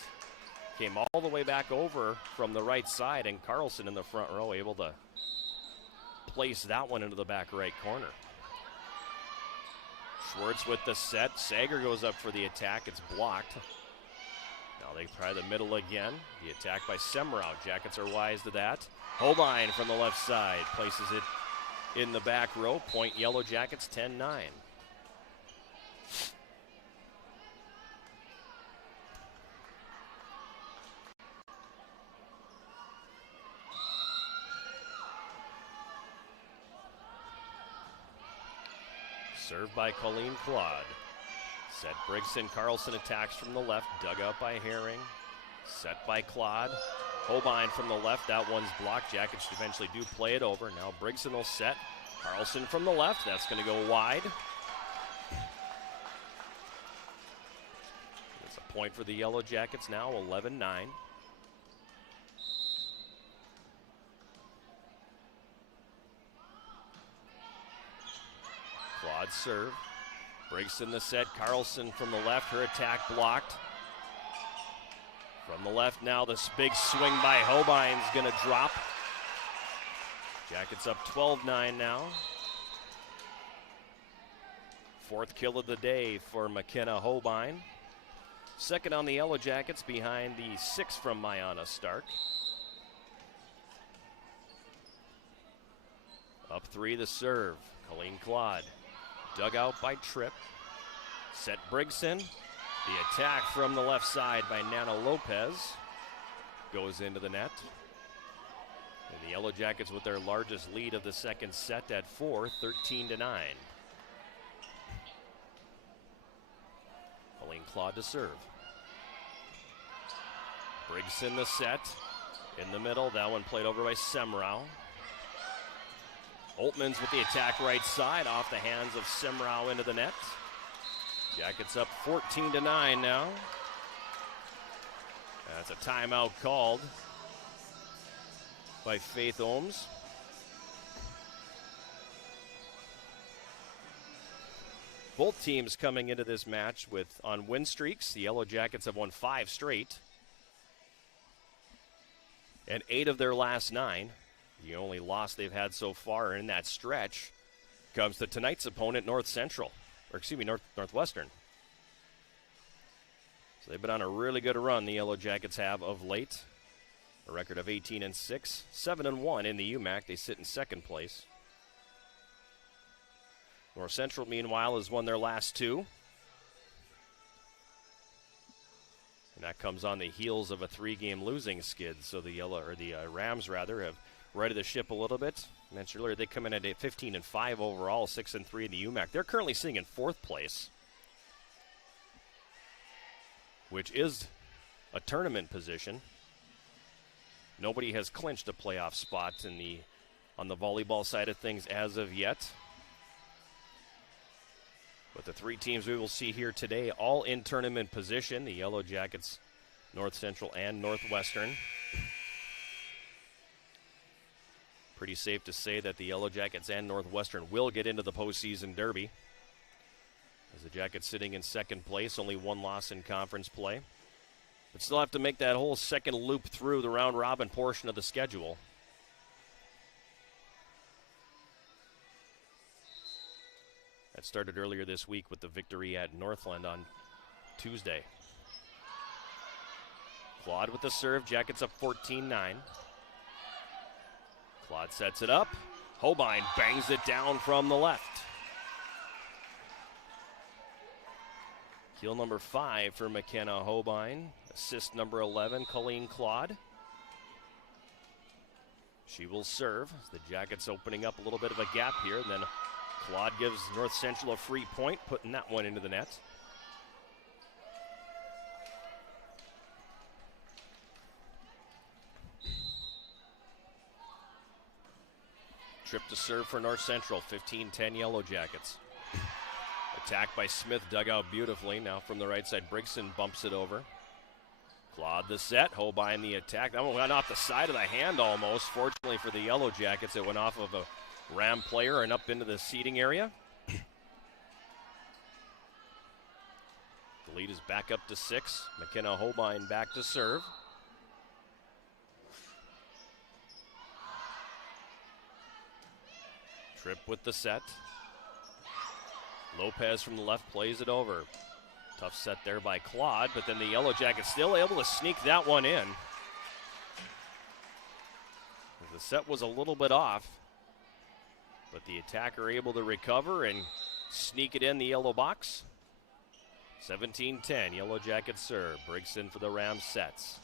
Came all the way back over from the right side, and Carlson in the front row able to place that one into the back right corner. Schwartz with the set. Sager goes up for the attack. It's blocked. Now they try the middle again. The attack by Semrau. Jackets are wise to that. Holbein from the left side places it in the back row. Point Yellow Jackets 10-9. Served by Colleen Claude. Set Brigson. Carlson attacks from the left. Dug out by Herring. Set by Claude. Holbein from the left. That one's blocked. Jackets eventually do play it over. Now Brigson will set. Carlson from the left. That's going to go wide. It's a point for the Yellow Jackets now, 11-9. Claude serve. Brigson the set. Carlson from the left. Her attack blocked. From the left now, this big swing by Holbein's going to drop. Jackets up 12-9 now. 4th kill of the day for McKenna Holbein. 2nd on the Yellow Jackets behind the 6 from Mayana Stark. Up 3 the serve. Colleen Claude. Dug out by Tripp. Set Brigson. The attack from the left side by Nana Lopez goes into the net. And the Yellow Jackets with their largest lead of the second set at 4, 13-9. Colleen Claude to serve. Brigson the set. In the middle, that one played over by Semrau. Oltmans with the attack right side off the hands of Semrau into the net. Jackets up 14-9 now. That's a timeout called by Faith Ohms. Both teams coming into this match on win streaks. The Yellow Jackets have won 5 straight. And 8 of their last 9. The only loss they've had so far in that stretch comes to tonight's opponent, Northwestern. So they've been on a really good run, the Yellow Jackets have of late. A record of 18-6, 7-1 in the UMAC. They sit in second place. North Central, meanwhile, has won their last 2. And that comes on the heels of a 3-game losing skid. So the Rams have righted the ship a little bit. I mentioned earlier they come in at 15-5 overall, 6-3 in the UMAC. They're currently sitting in 4th place, which is a tournament position. Nobody has clinched a playoff spot on the volleyball side of things as of yet. But the 3 teams we will see here today, all in tournament position, the Yellow Jackets, North Central, and Northwestern. Pretty safe to say that the Yellow Jackets and Northwestern will get into the postseason derby. As the Jackets sitting in second place, only 1 loss in conference play. But still have to make that whole second loop through the round-robin portion of the schedule. That started earlier this week with the victory at Northland on Tuesday. Claude with the serve. Jackets up 14-9. Claude sets it up. Hobein bangs it down from the left. Kill number 5 for McKenna Hobein. Assist number 11, Colleen Claude. She will serve. The Jackets opening up a little bit of a gap here, and then Claude gives North Central a free point, putting that one into the net. Trip to serve for North Central, 15-10 Yellow Jackets. Attack by Smith, dug out beautifully. Now from the right side, Brigson bumps it over. Claude the set, Hobein the attack. That one went off the side of the hand almost. Fortunately for the Yellow Jackets, it went off of a Ram player and up into the seating area. The lead is back up to 6. McKenna Hobein back to serve. Tripp with the set. Lopez from the left plays it over. Tough set there by Claude, but then the Yellow Jackets still able to sneak that one in. The set was a little bit off, but the attacker able to recover and sneak it in the yellow box. 17-10, Yellow Jackets serve. Brigson for the Rams sets.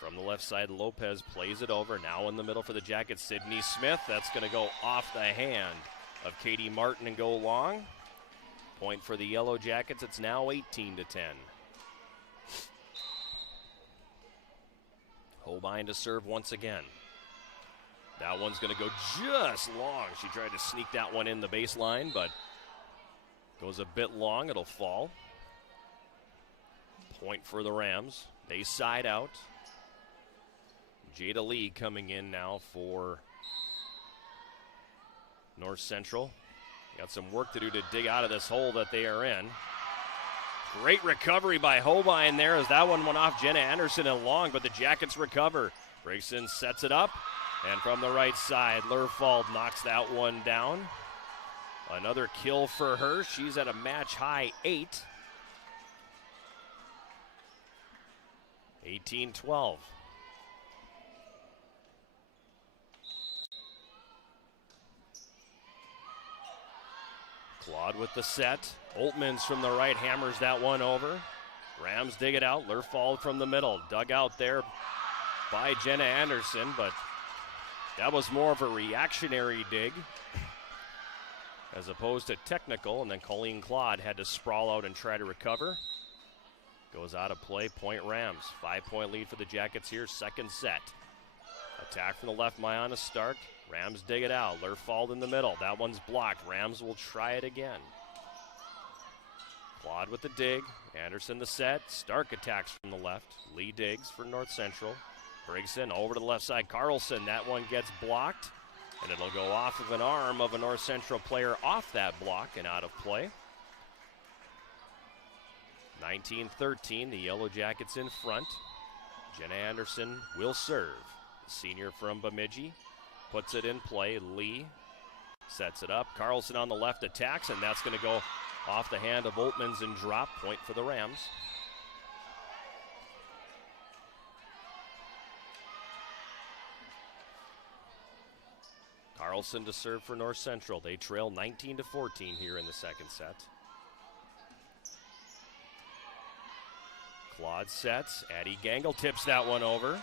From the left side, Lopez plays it over. Now in the middle for the Jackets, Sydney Smith. That's going to go off the hand of Katie Martin and go long. Point for the Yellow Jackets. It's now 18-10. Hobein to serve once again. That one's going to go just long. She tried to sneak that one in the baseline, but goes a bit long. It'll fall. Point for the Rams. They side out. Jada Lee coming in now for North Central. Got some work to do to dig out of this hole that they are in. Great recovery by Hobein there as that one went off Jenna Anderson and long, but the Jackets recover. Brigson sets it up, and from the right side, Lerfald knocks that one down. Another kill for her. She's at a match-high 8. 18-12. Claude with the set. Oltmans from the right hammers that one over. Rams dig it out. Lerfald from the middle. Dug out there by Jenna Anderson, but that was more of a reactionary dig as opposed to technical, and then Colleen Claude had to sprawl out and try to recover. Goes out of play. Point Rams. 5-point lead for the Jackets here. Second set. Attack from the left, Mayana Stark. Rams dig it out. Lerfald in the middle. That one's blocked. Rams will try it again. Claude with the dig. Anderson the set. Stark attacks from the left. Lee digs for North Central. Brigson over to the left side. Carlson. That one gets blocked. And it'll go off of an arm of a North Central player off that block and out of play. 19-13, the Yellow Jackets in front. Jenna Anderson will serve. The senior from Bemidji puts it in play. Lee sets it up. Carlson on the left attacks, and that's going to go off the hand of Oltmans and drop. Point for the Rams. Carlson to serve for North Central. They trail 19-14 here in the second set. Claude sets. Addie Gangle tips that one over.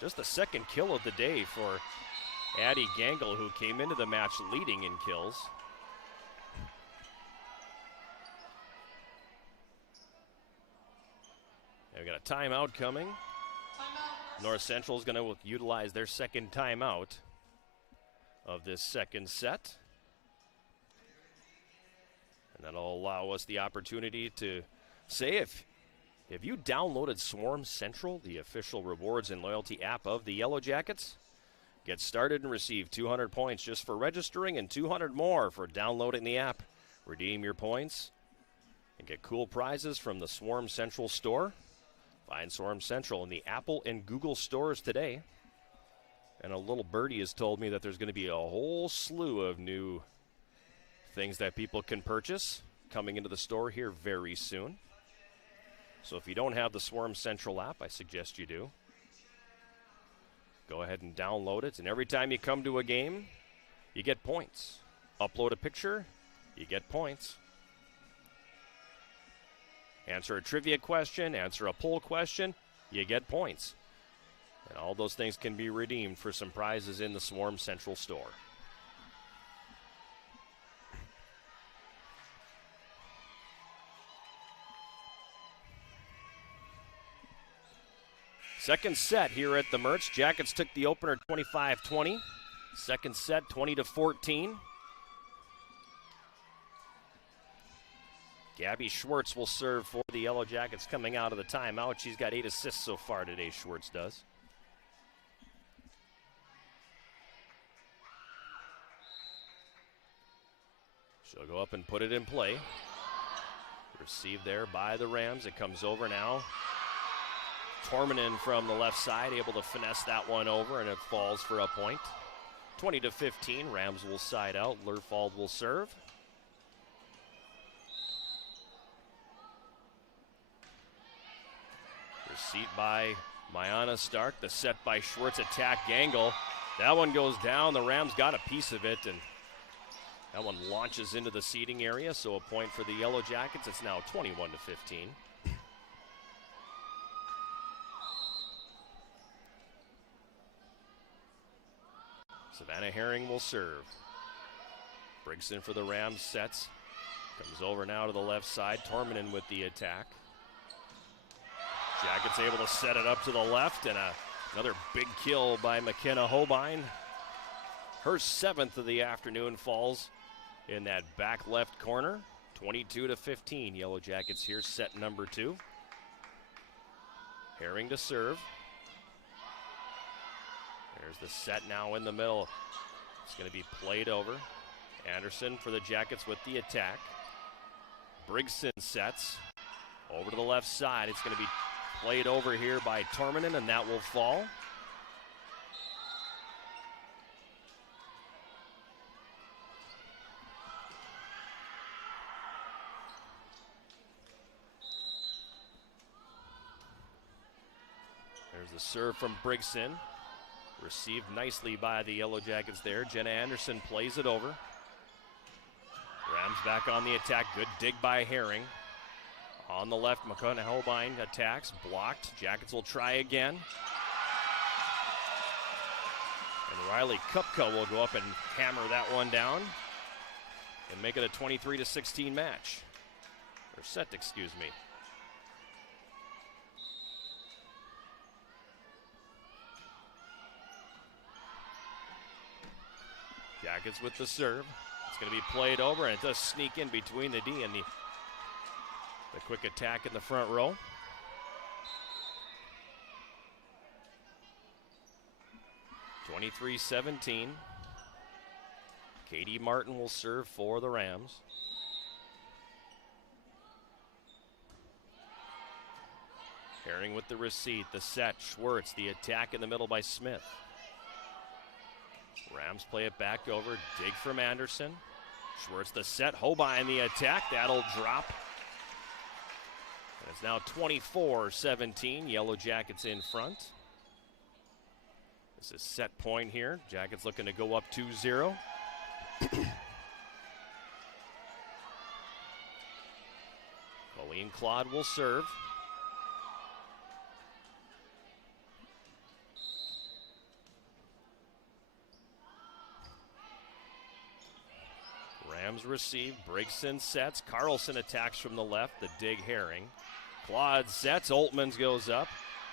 Just the second kill of the day for Addie Gangle, who came into the match leading in kills. They've got a timeout coming. North Central is going to utilize their second timeout of this second set. And that'll allow us the opportunity to say if you downloaded Swarm Central, the official rewards and loyalty app of the Yellow Jackets, get started and receive 200 points just for registering and 200 more for downloading the app. Redeem your points and get cool prizes from the Swarm Central store. Find Swarm Central in the Apple and Google stores today. And a little birdie has told me that there's going to be a whole slew of new things that people can purchase coming into the store here very soon. So if you don't have the Swarm Central app, I suggest you do. Go ahead and download it, and every time you come to a game, you get points. Upload a picture, you get points. Answer a trivia question, answer a poll question, you get points. And all those things can be redeemed for some prizes in the Swarm Central store. Second set here at the Mertz. Jackets took the opener 25-20. Second set 20-14. Gabby Schwartz will serve for the Yellow Jackets coming out of the timeout. She's got 8 assists so far today, Schwartz does. She'll go up and put it in play. Received there by the Rams. It comes over now. Tormanen from the left side, able to finesse that one over, and it falls for a point. 20-15, Rams will side out. Lerfald will serve. Receipt by Mayana Stark. The set by Schwartz, attack Gangle. That one goes down. The Rams got a piece of it, and that one launches into the seating area, so a point for the Yellow Jackets. It's now 21-15. Savannah Herring will serve. Brigson for the Rams sets. Comes over now to the left side. Tormanen with the attack. Jackets able to set it up to the left, and another big kill by McKenna Hobein. Her 7th of the afternoon falls in that back left corner. 22-15. Yellow Jackets here, set number 2. Herring to serve. There's the set now in the middle. It's going to be played over. Anderson for the Jackets with the attack. Brigson sets. Over to the left side. It's going to be played over here by Tormanen, and that will fall. There's the serve from Brigson. Received nicely by the Yellow Jackets there. Jenna Anderson plays it over. Rams back on the attack. Good dig by Herring. On the left, McKenna Hobein attacks. Blocked. Jackets will try again. And Riley Kupka will go up and hammer that one down and make it a 23-16 match. Or set, excuse me. Jackets with the serve. It's going to be played over, and it does sneak in between the D and the quick attack in the front row. 23-17. Katie Martin will serve for the Rams. Herring with the receipt, the set, Schwartz, the attack in the middle by Smith. Rams play it back over, dig from Anderson. Schwartz the set, Hobein the attack, that'll drop. And it's now 24-17, Yellow Jackets in front. This is set point here, Jackets looking to go up 2-0. Colleen Claude will serve. Rams receive, Brigson sets, Carlson attacks from the left, the dig Herring. Claude sets, Oltmans goes up.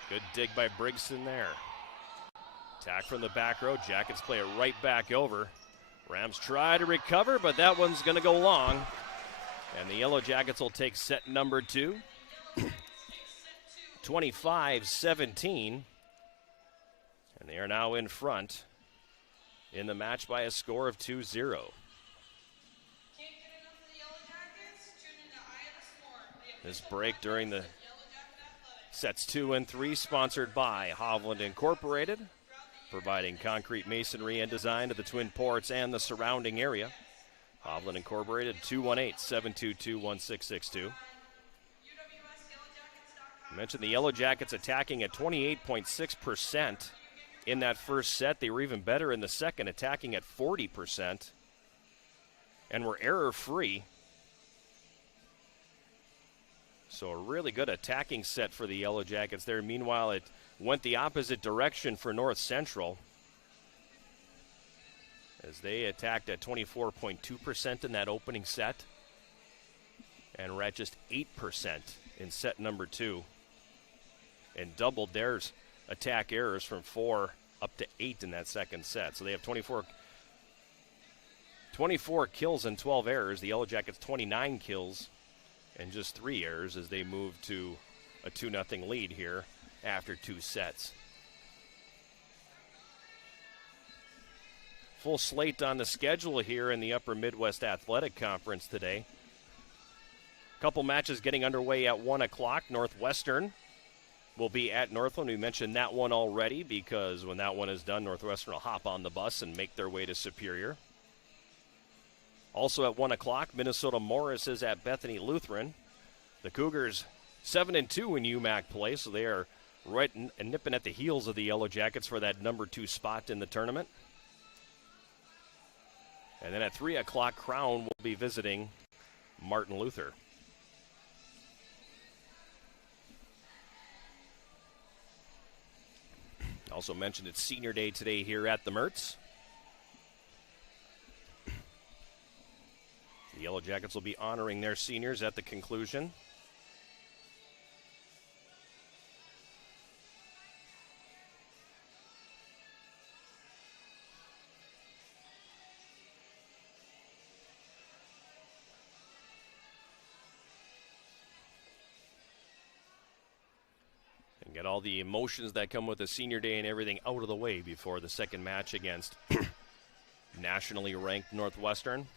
Good dig by Brigson there. Attack from the back row, Jackets play it right back over. Rams try to recover, but that one's going to go long. And the Yellow Jackets will take set number 2. 25-17. And they are now in front in the match by a score of 2-0. This break during the sets 2 and 3 sponsored by Hovland Incorporated, providing concrete masonry and design to the Twin Ports and the surrounding area. Hovland Incorporated, 218-722-1662. I mentioned the Yellow Jackets attacking at 28.6% in that first set. They were even better in the second, attacking at 40%, and were error-free. So a really good attacking set for the Yellow Jackets there. Meanwhile, it went the opposite direction for North Central, as they attacked at 24.2% in that opening set and were at just 8% in set number 2, and doubled their attack errors from 4 up to 8 in that second set. So they have 24 kills and 12 errors. The Yellow Jackets 29 kills and just 3 errors as they move to a 2-0 lead here after 2 sets. Full slate on the schedule here in the Upper Midwest Athletic Conference today. Couple matches getting underway at 1 o'clock. Northwestern will be at Northland. We mentioned that one already because when that one is done, Northwestern will hop on the bus and make their way to Superior. Also at 1 o'clock, Minnesota Morris is at Bethany Lutheran. The Cougars 7-2 in UMAC play, so they are right and nipping at the heels of the Yellow Jackets for that number 2 spot in the tournament. And then at 3 o'clock, Crown will be visiting Martin Luther. Also mentioned it's Senior Day today here at the Mertz. The Yellow Jackets will be honoring their seniors at the conclusion. And get all the emotions that come with a Senior Day and everything out of the way before the second match against nationally ranked Northwestern.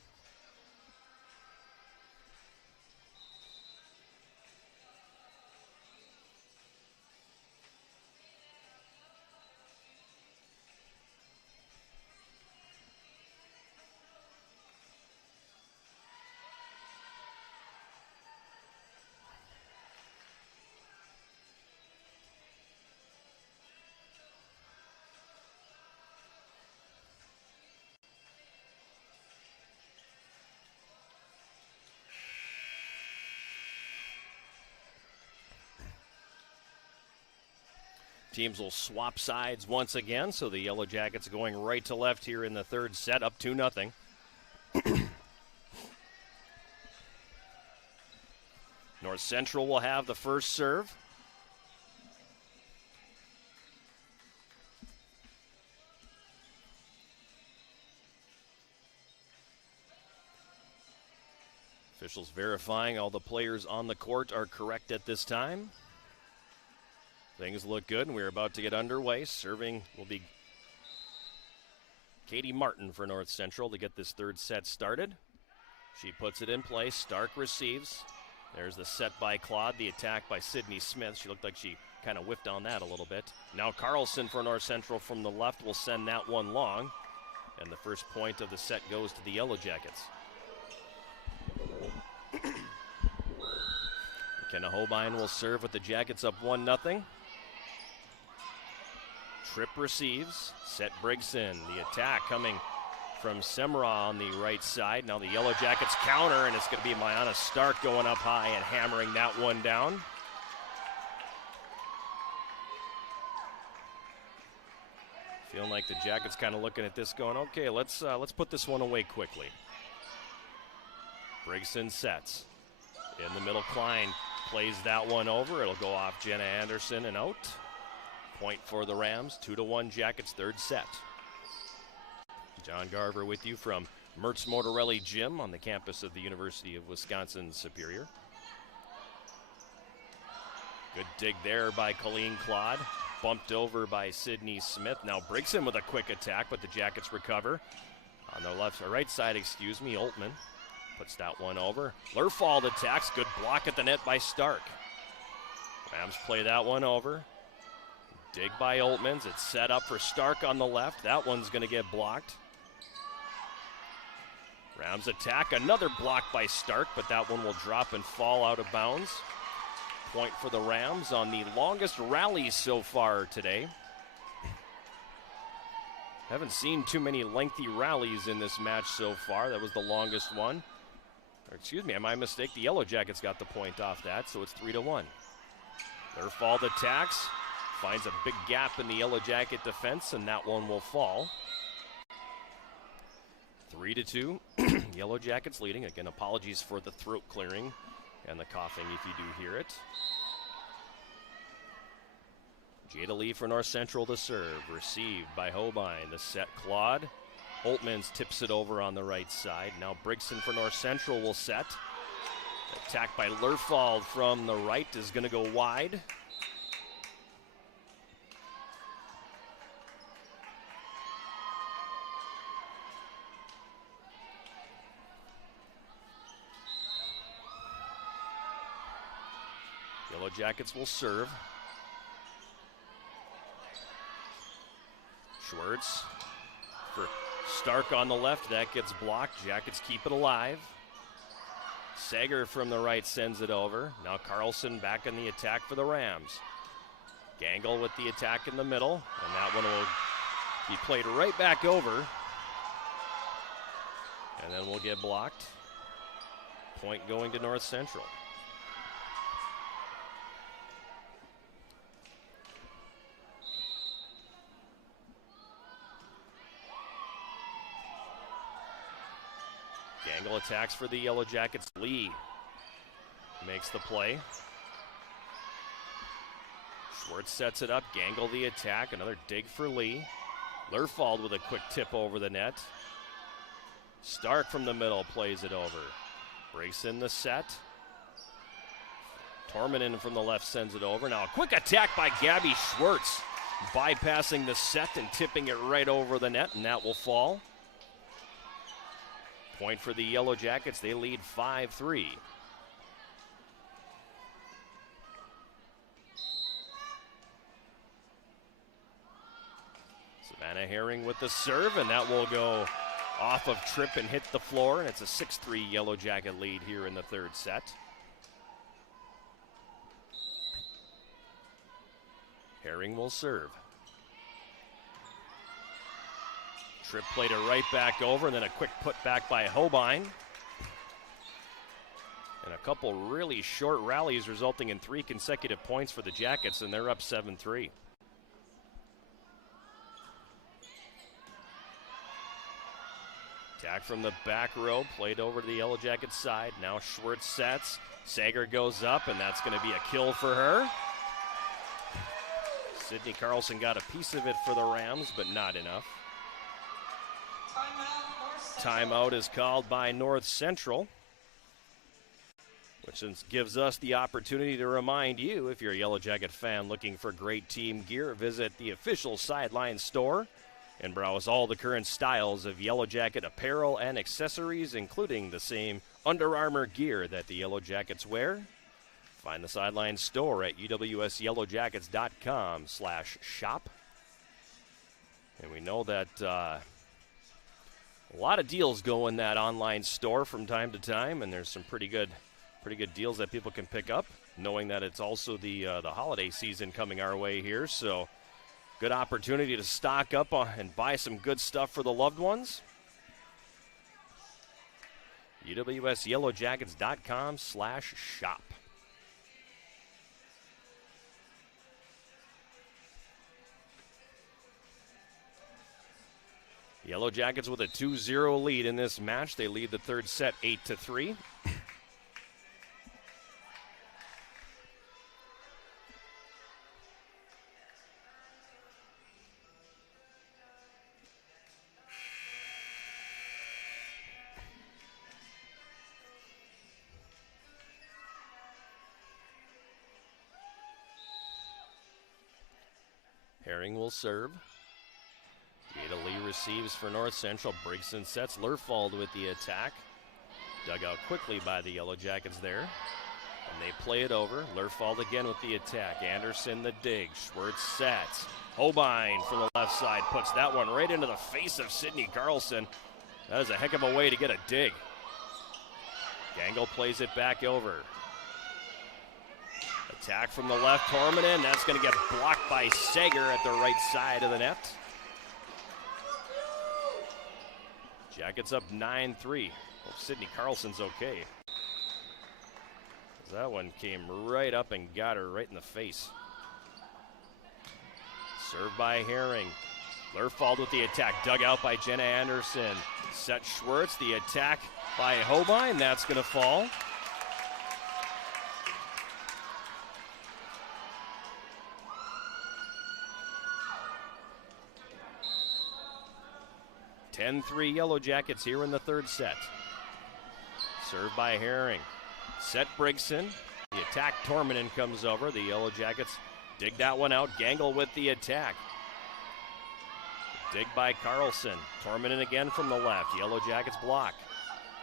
Teams will swap sides once again, so the Yellow Jackets going right to left here in the third set, up 2-0. North Central will have the first serve. Officials verifying all the players on the court are correct at this time. Things look good, and we're about to get underway. Serving will be Katie Martin for North Central to get this third set started. She puts it in play. Stark receives. There's the set by Claude, the attack by Sydney Smith. She looked like she kind of whiffed on that a little bit. Now Carlson for North Central from the left will send that one long. And the first point of the set goes to the Yellow Jackets. McKenna Holbein will serve with the Jackets up 1-0. Tripp receives. Set Brigson. The attack coming from Semra on the right side. Now the Yellow Jackets counter, and it's going to be Mayana Stark going up high and hammering that one down. Feeling like the Jackets kind of looking at this going, okay, let's put this one away quickly. Brigson sets. In the middle, Klein plays that one over. It'll go off Jenna Anderson and out. Point for the Rams, 2-1 Jackets, third set. John Garver with you from Mertz Mortarelli Gym on the campus of the University of Wisconsin-Superior. Good dig there by Colleen Claude. Bumped over by Sydney Smith. Now Brigson with a quick attack, but the Jackets recover. On the left or right side, Oltmann puts that one over. Lerfald attacks. Good block at the net by Stark. Rams play that one over. Dig by Oltmans. It's set up for Stark on the left. That one's going to get blocked. Rams attack. Another block by Stark, but that one will drop and fall out of bounds. Point for the Rams on the longest rally so far today. Haven't seen too many lengthy rallies in this match so far. That was the longest one. Or excuse me, my mistake. The Yellow Jackets got the point off that, so it's 3-1. Lerfald attacks. Finds a big gap in the Yellow Jacket defense, and that one will fall. 3-2. Yellow Jackets leading. Again, apologies for the throat clearing and the coughing if you do hear it. Jada Lee for North Central to serve. Received by Holbein. The set Claude. Oltmans tips it over on the right side. Now Brigson for North Central will set. Attack by Lerfald from the right is going to go wide. Yellow Jackets will serve. Schwartz for Stark on the left. That gets blocked. Jackets keep it alive. Sager from the right sends it over. Now Carlson back in the attack for the Rams. Gangle with the attack in the middle. And that one will be played right back over. And then we'll get blocked. Point going to North Central. Gangle attacks for the Yellow Jackets. Lee makes the play. Schwartz sets it up. Gangle the attack. Another dig for Lee. Lerfald with a quick tip over the net. Stark from the middle plays it over. Breaks in the set. Tormanen from the left sends it over. Now a quick attack by Gabby Schwartz. Bypassing the set and tipping it right over the net, and that will fall. Point for the Yellow Jackets. They lead 5-3. Savannah Herring with the serve, and that will go off of Tripp and hit the floor, and it's a 6-3 Yellow Jacket lead here in the third set. Herring will serve. Tripp played it right back over, and then a quick put back by Holbein. And a couple really short rallies resulting in 3 consecutive points for the Jackets, and they're up 7-3. Attack from the back row, played over to the Yellow Jacket side. Now Schwartz sets. Sager goes up, and that's going to be a kill for her. Sydney Carlson got a piece of it for the Rams, but not enough. Timeout is called by North Central, which gives us the opportunity to remind you, if you're a Yellow Jacket fan looking for great team gear, visit the official Sideline store and browse all the current styles of Yellow Jacket apparel and accessories, including the same Under Armour gear that the Yellow Jackets wear. Find the sideline store at uwsyellowjackets.com/shop. And we know that a lot of deals go in that online store from time to time, and there's some pretty good deals that people can pick up, knowing that it's also the holiday season coming our way here. So good opportunity to stock up and buy some good stuff for the loved ones. uwsyellowjackets.com/shop. Yellow Jackets with a 2-0 lead in this match. They lead the third set 8-3. Herring will serve. Jada Lee receives for North Central. Brigson sets. Lerfald with the attack. Dug out quickly by the Yellow Jackets there. And they play it over. Lerfald again with the attack. Anderson the dig. Schwartz sets. Hobein from the left side puts that one right into the face of Sidney Carlson. That is a heck of a way to get a dig. Gangle plays it back over. Attack from the left. Tormanen. That's going to get blocked by Sager at the right side of the net. Jackets up 9-3. Hope Sidney Carlson's okay. That one came right up and got her right in the face. Served by Herring. Lerfald with the attack. Dug out by Jenna Anderson. Set Schwartz. The attack by Hobein. That's going to fall. (10-3) Yellow Jackets here in the third set. Served by Herring. Set Brigson. The attack, Tormanen comes over. The Yellow Jackets dig that one out. Gangle with the attack. Dig by Carlson. Tormanen again from the left. Yellow Jackets block.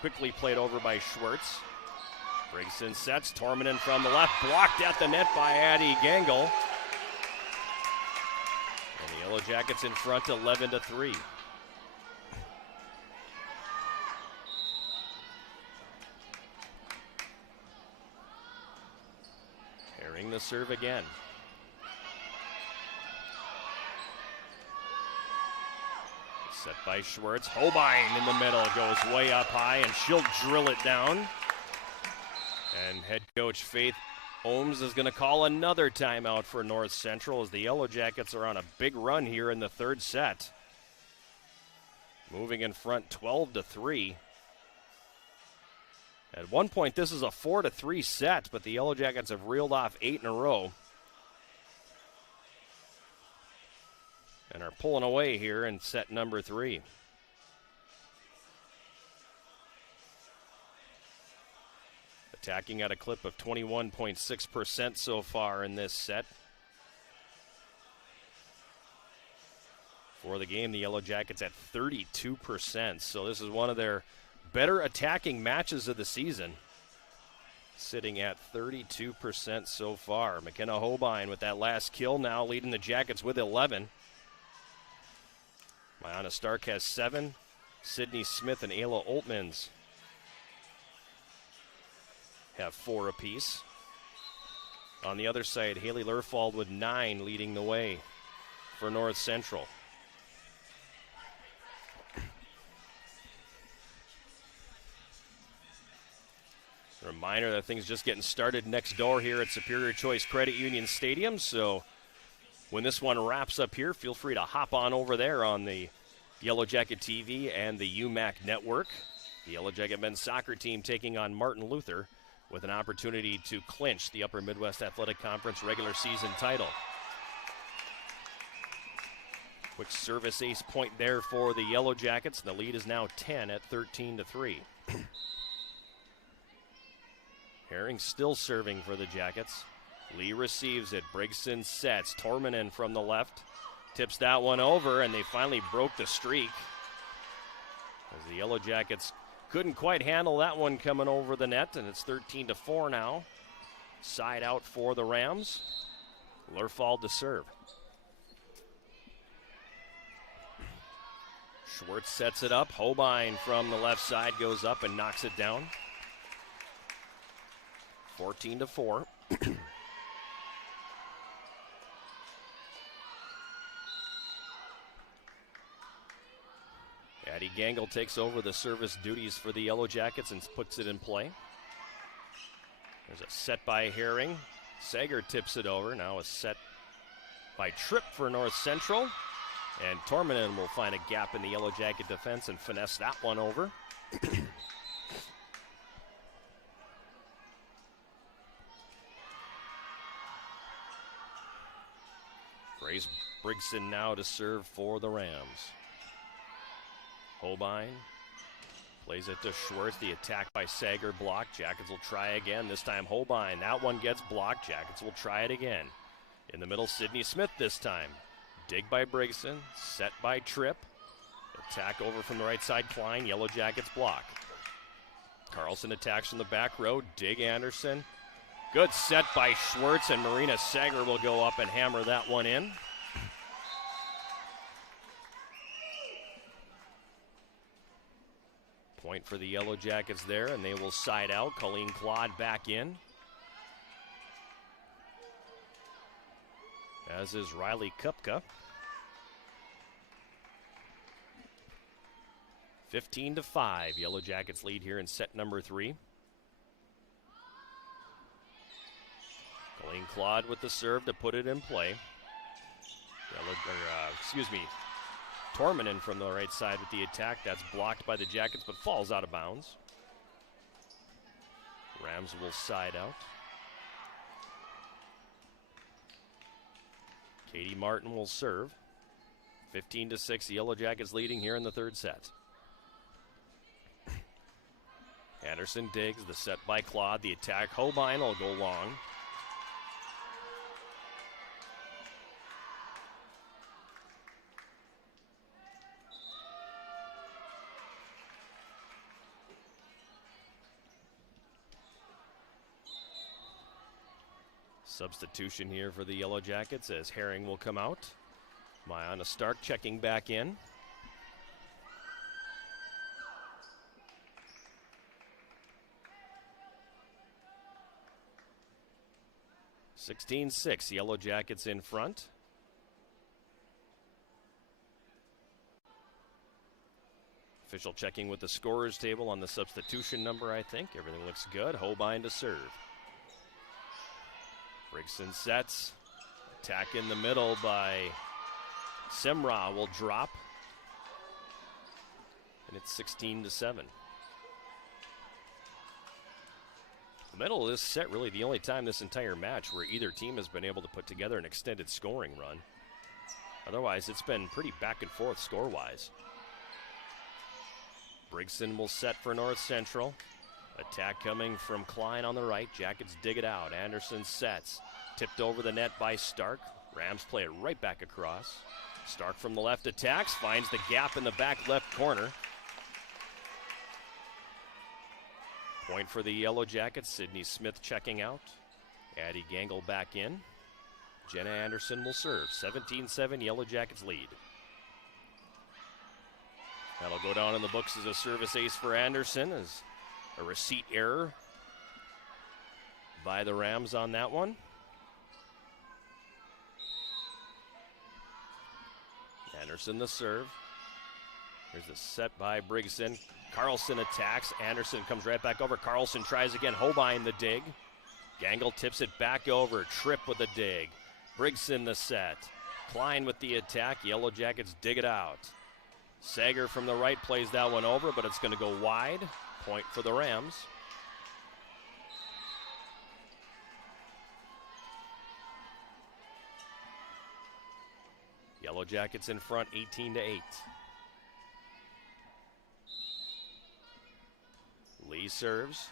Quickly played over by Schwartz. Brigson sets. Tormanen from the left. Blocked at the net by Addie Gangle. And the Yellow Jackets in front 11-3. Herring the serve again. Set by Schwartz. Hobein in the middle goes way up high, and she'll drill it down. And head coach Faith Ohms is going to call another timeout for North Central as the Yellow Jackets are on a big run here in the third set. Moving in front 12-3. At one point, this is a 4-3 set, but the Yellow Jackets have reeled off 8 in a row and are pulling away here in set number 3. Attacking at a clip of 21.6% so far in this set. For the game, the Yellow Jackets at 32%, so this is one of their better attacking matches of the season. Sitting at 32% so far. McKenna Hobein with that last kill now leading the Jackets with 11. Mayana Stark has 7. Sydney Smith and Ayla Oltmans have 4 apiece. On the other side, Haley Lerfald with 9 leading the way for North Central. Reminder that things just getting started next door here at Superior Choice Credit Union Stadium. So when this one wraps up here, feel free to hop on over there on the Yellow Jacket TV and the UMAC network. The Yellow Jacket men's soccer team taking on Martin Luther with an opportunity to clinch the Upper Midwest Athletic Conference regular season title. Quick service ace point there for the Yellow Jackets. The lead is now 10 at 13-3. Herring still serving for the Jackets. Lee receives it. Brigson sets. Tormanen from the left. tips that one over, and they finally broke the streak. As the Yellow Jackets couldn't quite handle that one coming over the net, and it's 13-4 now. Side out for the Rams. Lerfald to serve. Schwartz sets it up. Hobein from the left side goes up and knocks it down. 14-4. Addie Gangle takes over the service duties for the Yellow Jackets and puts it in play. There's a set by Herring. Sager tips it over. Now a set by Tripp for North Central. And Tormanen will find a gap in the Yellow Jacket defense and finesse that one over. Grace Brigson now to serve for the Rams. Hobein plays it to Schwartz. The attack by Sager blocked. Jackets will try again. This time Hobein. That one gets blocked. Jackets will try it again. In the middle, Sidney Smith this time. Dig by Brigson. Set by Tripp. Attack over from the right side. Klein. Yellow Jackets block. Carlson attacks from the back row. Dig Anderson. Good set by Schwartz, and Marina Sager will go up and hammer that one in. Point for the Yellow Jackets there, and they will side out. Colleen Claude back in. As is Riley Kupka. 15-5. Yellow Jackets lead here in set number 3. Colleen Claude with the serve to put it in play. Tormanen from the right side with the attack. That's blocked by the Jackets, but falls out of bounds. Rams will side out. Katie Martin will serve. 15-6, the Yellow Jackets leading here in the third set. Anderson digs, the set by Claude. The attack, Hobein will go long. Substitution here for the Yellow Jackets as Herring will come out. Mayana Stark checking back in. (16-6), Yellow Jackets in front. Official checking with the scorer's table on the substitution number, I think. Everything looks good. Hobein to serve. Brigson sets. Attack in the middle by Simra will drop. And it's 16-7. The middle of this set, really the only time this entire match where either team has been able to put together an extended scoring run. Otherwise, it's been pretty back and forth score-wise. Brigson will set for North Central. Attack coming from Klein on the right. Jackets dig it out. Anderson sets. Tipped over the net by Stark. Rams play it right back across. Stark from the left attacks. Finds the gap in the back left corner. Point for the Yellow Jackets. Sydney Smith checking out. Addie Gangle back in. Jenna Anderson will serve. 17-7, Yellow Jackets lead. That'll go down in the books as a service ace for Anderson, as a receipt error by the Rams on that one. Anderson the serve. Here's a set by Brigson. Carlson attacks. Anderson comes right back over. Carlson tries again. Hobein the dig. Gangle tips it back over. Tripp with the dig. Brigson the set. Klein with the attack. Yellow Jackets dig it out. Sager from the right plays that one over, but it's going to go wide. Point for the Rams. Yellow Jackets in front, 18-8. Lee serves.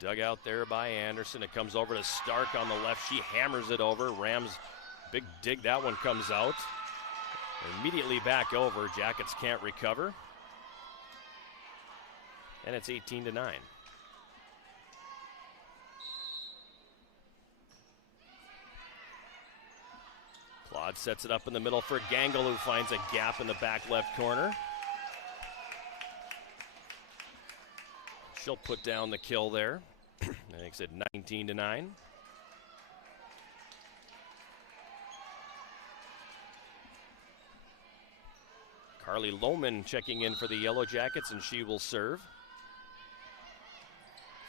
Dug out there by Anderson. It comes over to Stark on the left. She hammers it over. Rams Big dig, that one comes out. Immediately back over, Jackets can't recover. And it's 18-9. Claude sets it up in the middle for Gangle, who finds a gap in the back left corner. She'll put down the kill there. That makes it 19-9. Carly Lohman checking in for the Yellow Jackets, and she will serve.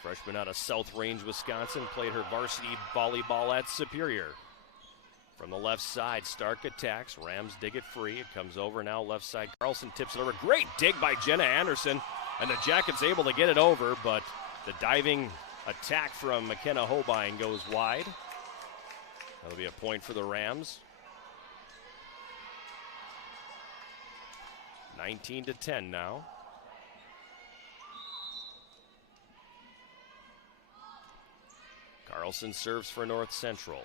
Freshman out of South Range, Wisconsin, played her varsity volleyball at Superior. From the left side, Stark attacks. Rams dig it free. It comes over now, left side. Carlson tips it over. Great dig by Jenna Anderson, and the Jackets able to get it over, but the diving attack from McKenna Hobein goes wide. That'll be a point for the Rams. 19-10 now. Carlson serves for North Central.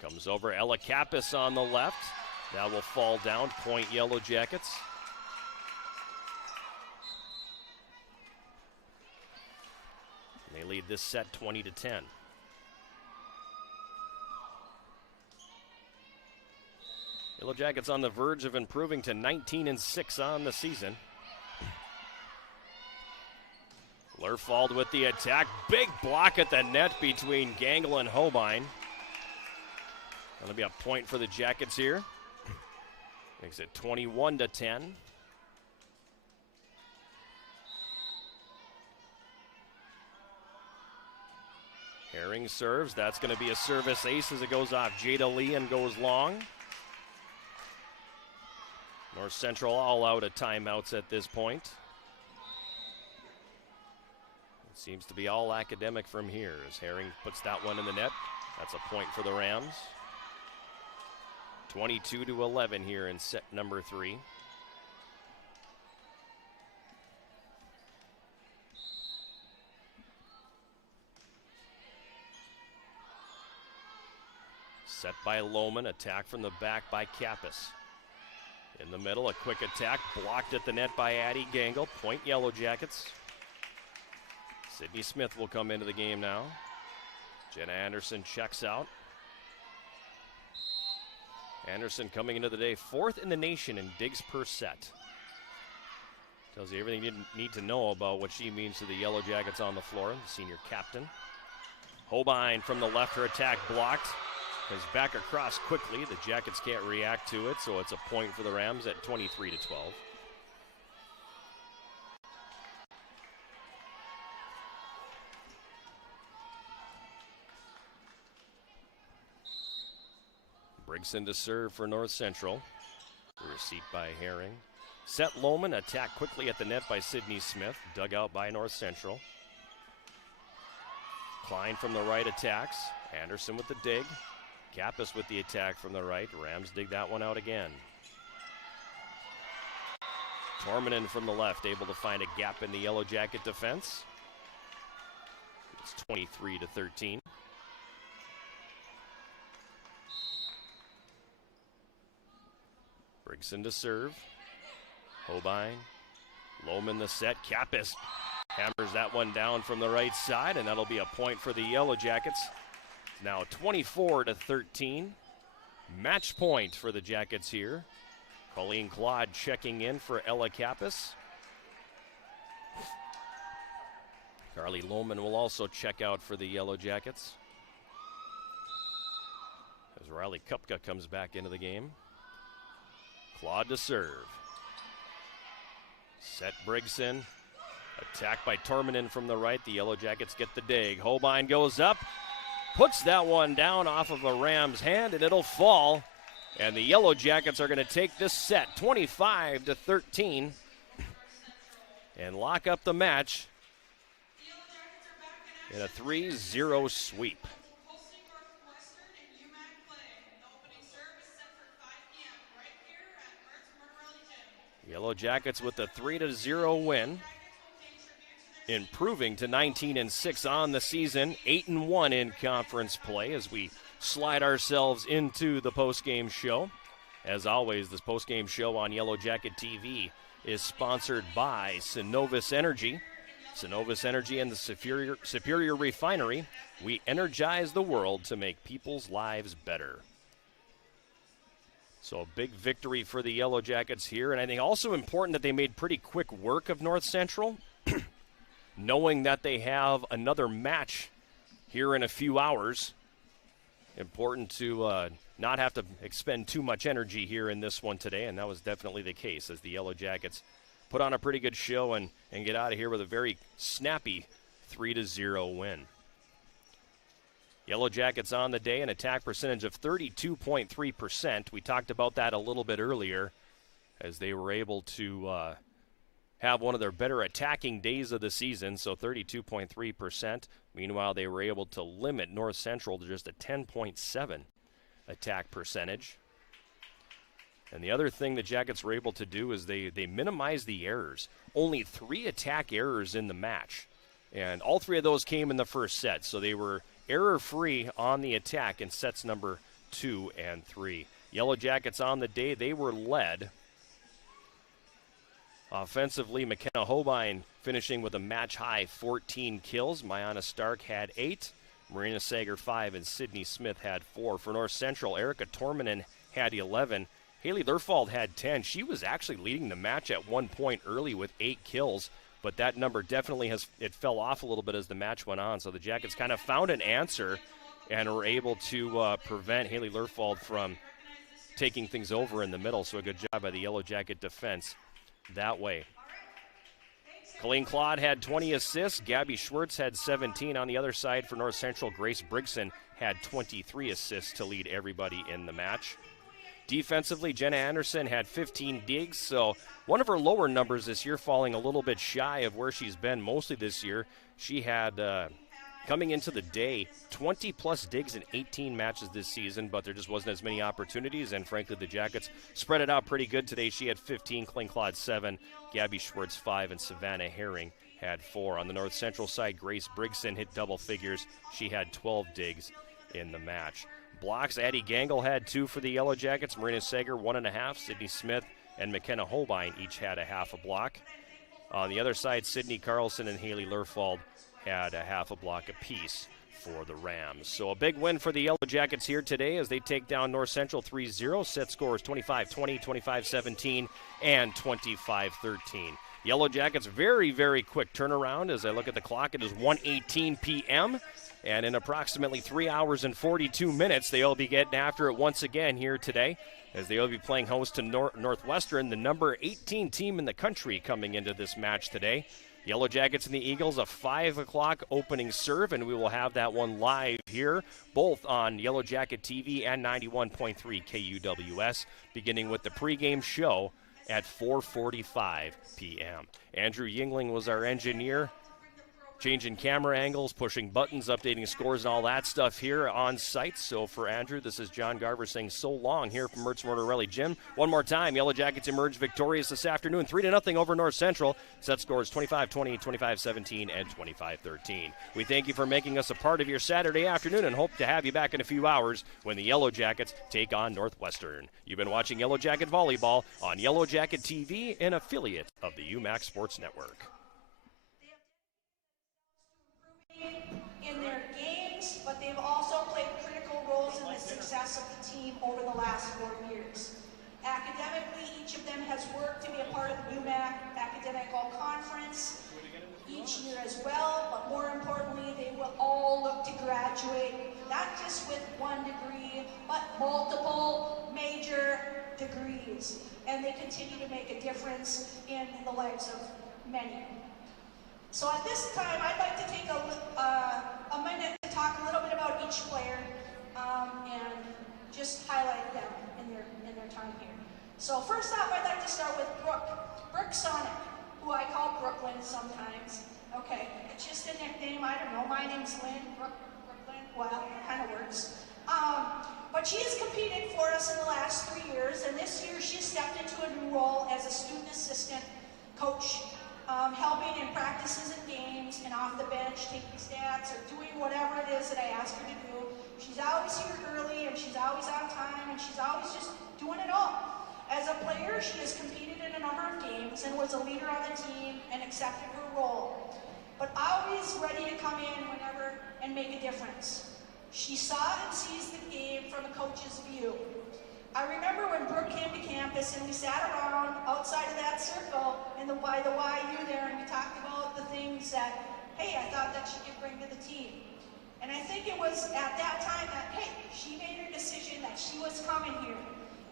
Comes over, Ella Kappas on the left. That will fall down, point Yellow Jackets. And they lead this set 20-10. Yellow Jackets on the verge of improving to 19-6 on the season. Lerfald with the attack. Big block at the net between Gangle and Hobein. That'll be a point for the Jackets here. Makes it 21-10. Herring serves. That's going to be a service ace as it goes off Jada Lee and goes long. North Central all out of timeouts at this point. It seems to be all academic from here as Herring puts that one in the net. That's a point for the Rams. 22-11 here in set number 3. Set by Lohman, attack from the back by Kappas. In the middle, a quick attack, blocked at the net by Addie Gangle. Point Yellow Jackets. Sydney Smith will come into the game now. Jenna Anderson checks out. Anderson coming into the day 4th in the nation in digs per set. Tells you everything you need to know about what she means to the Yellow Jackets on the floor, the senior captain. Hobein from the left, her attack blocked. Goes back across quickly. The Jackets can't react to it, so it's a point for the Rams at 23-12. Brigson to serve for North Central. Receipt by Herring. Sept Lohman, attack quickly at the net by Sydney Smith. Dug out by North Central. Klein from the right attacks. Anderson with the dig. Kappas with the attack from the right. Rams dig that one out again. Tormanen from the left, able to find a gap in the Yellow Jacket defense. It's 23-13. Brigson to serve. Hobein. Lohman the set. Kappas hammers that one down from the right side, and that'll be a point for the Yellow Jackets. Now 24-13. Match point for the Jackets here. Colleen Claude checking in for Ella Kappas. Carly Lohman will also check out for the Yellow Jackets. As Riley Kupka comes back into the game. Claude to serve. Set Brigson. Attacked by Tormanen from the right. The Yellow Jackets get the dig. Hobein goes up. Puts that one down off of a Rams hand, and it'll fall. And the Yellow Jackets are going to take this set 25-13 and lock up the match in a 3-0 sweep. Yellow Jackets with the 3-0 win, improving to 19-6 on the season, 8-1 in conference play as we slide ourselves into the post-game show. As always, this post-game show on Yellow Jacket TV is sponsored by Synovus Energy. Synovus Energy and the Superior Refinery. We energize the world to make people's lives better. So a big victory for the Yellow Jackets here, and I think also important that they made pretty quick work of North Central, knowing that they have another match here in a few hours. Important to not have to expend too much energy here in this one today, and that was definitely the case as the Yellow Jackets put on a pretty good show and get out of here with a very snappy 3-0 win. Yellow Jackets on the day, an attack percentage of 32.3%. We talked about that a little bit earlier as they were able to have one of their better attacking days of the season, so 32.3%. Meanwhile, they were able to limit North Central to just a 10.7 attack percentage. And the other thing the Jackets were able to do is they minimized the errors. Only 3 attack errors in the match, and all 3 of those came in the first set, so they were error-free on the attack in sets number 2 and 3. Yellow Jackets on the day, they were led offensively. McKenna Hobein finishing with a match-high 14 kills. Mayana Stark had 8. Marina Sager 5, and Sydney Smith had 4. For North Central, Erica Tormanen had 11. Haley Lerfald had 10. She was actually leading the match at one point early with 8 kills, but that number definitely it fell off a little bit as the match went on. So the Jackets kind of found an answer and were able to prevent Haley Lerfald from taking things over in the middle. So a good job by the Yellow Jacket defense that way. Colleen Claude had 20 assists. Gabby Schwartz had 17. On the other side for North Central, Grace Brigson had 23 assists to lead everybody in the match. Defensively, Jenna Anderson had 15 digs, so one of her lower numbers this year, falling a little bit shy of where she's been mostly this year. She had, coming into the day, 20-plus digs in 18 matches this season, but there just wasn't as many opportunities, and frankly, the Jackets spread it out pretty good today. She had 15, Colleen Claude 7, Gabby Schwartz 5, and Savannah Herring had 4. On the North Central side, Grace Brigson hit double figures. She had 12 digs in the match. Blocks, Addie Gangle had 2 for the Yellow Jackets. Marina Sager, 1.5. Sydney Smith and McKenna Hobein each had a half a block. On the other side, Sydney Carlson and Haley Lerfald had a half a block apiece for the Rams. So a big win for the Yellow Jackets here today as they take down North Central 3-0. Set scores 25-20, 25-17, and 25-13. Yellow Jackets, very, very quick turnaround. As I look at the clock, it is 1:18 p.m., and in approximately 3 hours and 42 minutes, they'll be getting after it once again here today as they'll be playing host to Northwestern, the number 18 team in the country coming into this match today. Yellow Jackets and the Eagles, a 5 o'clock opening serve, and we will have that one live here, both on Yellow Jacket TV and 91.3 KUWS, beginning with the pregame show at 4:45 p.m. Andrew Yingling was our engineer, changing camera angles, pushing buttons, updating scores, and all that stuff here on site. So for Andrew, this is John Garver saying so long here from Mertz Mortarelli Gym. One more time, Yellow Jackets emerged victorious this afternoon, 3-0 over North Central. Set scores 25-20, 25-17, and 25-13. We thank you for making us a part of your Saturday afternoon and hope to have you back in a few hours when the Yellow Jackets take on Northwestern. You've been watching Yellow Jacket Volleyball on Yellow Jacket TV, an affiliate of the UMAC Sports Network. In their games, but they've also played critical roles in the success of the team over the last 4 years. Academically, each of them has worked to be a part of the UMAC Academic All-Conference each year as well, but more importantly, they will all look to graduate, not just with 1 degree, but multiple major degrees. And they continue to make a difference in the lives of many. So at this time, I'd like to take a minute to talk a little bit about each player and just highlight them in their time here. So first off, I'd like to start with Brooke Sonic, who I call Brooklyn sometimes. Okay, it's just a nickname. I don't know. My name's Lynn. Brooklyn. Well, it kind of works. But she has competed for us in the last 3 years, and this year she stepped into a new role as a student assistant coach. Helping in practices and games and off the bench, taking stats or doing whatever it is that I ask her to do. She's always here early, and she's always on time, and she's always just doing it all. As a player, she has competed in a number of games and was a leader on the team and accepted her role, but always ready to come in whenever and make a difference. She saw and sees the game from a coach's view. I remember when Brooke came to campus and we sat around outside of that circle by the YU there, and we talked about the things that, hey, I thought that she could bring to the team. And I think it was at that time that, hey, she made her decision that she was coming here.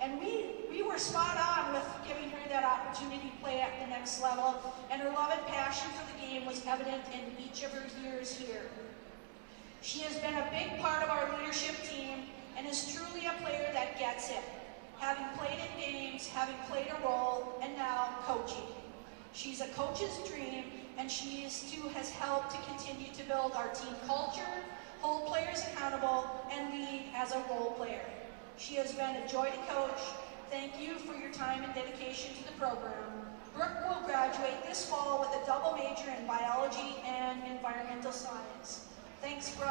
And we were spot on with giving her that opportunity to play at the next level, and her love and passion for the game was evident in each of her years here. She has been a big part of our leadership team and is truly a player that gets it, having played in games, having played a role, and now coaching. She's a coach's dream, and she too has helped to continue to build our team culture, hold players accountable, and lead as a role player. She has been a joy to coach. Thank you for your time and dedication to the program. Brooke will graduate this fall with a double major in biology and environmental science. Thanks, Brooke.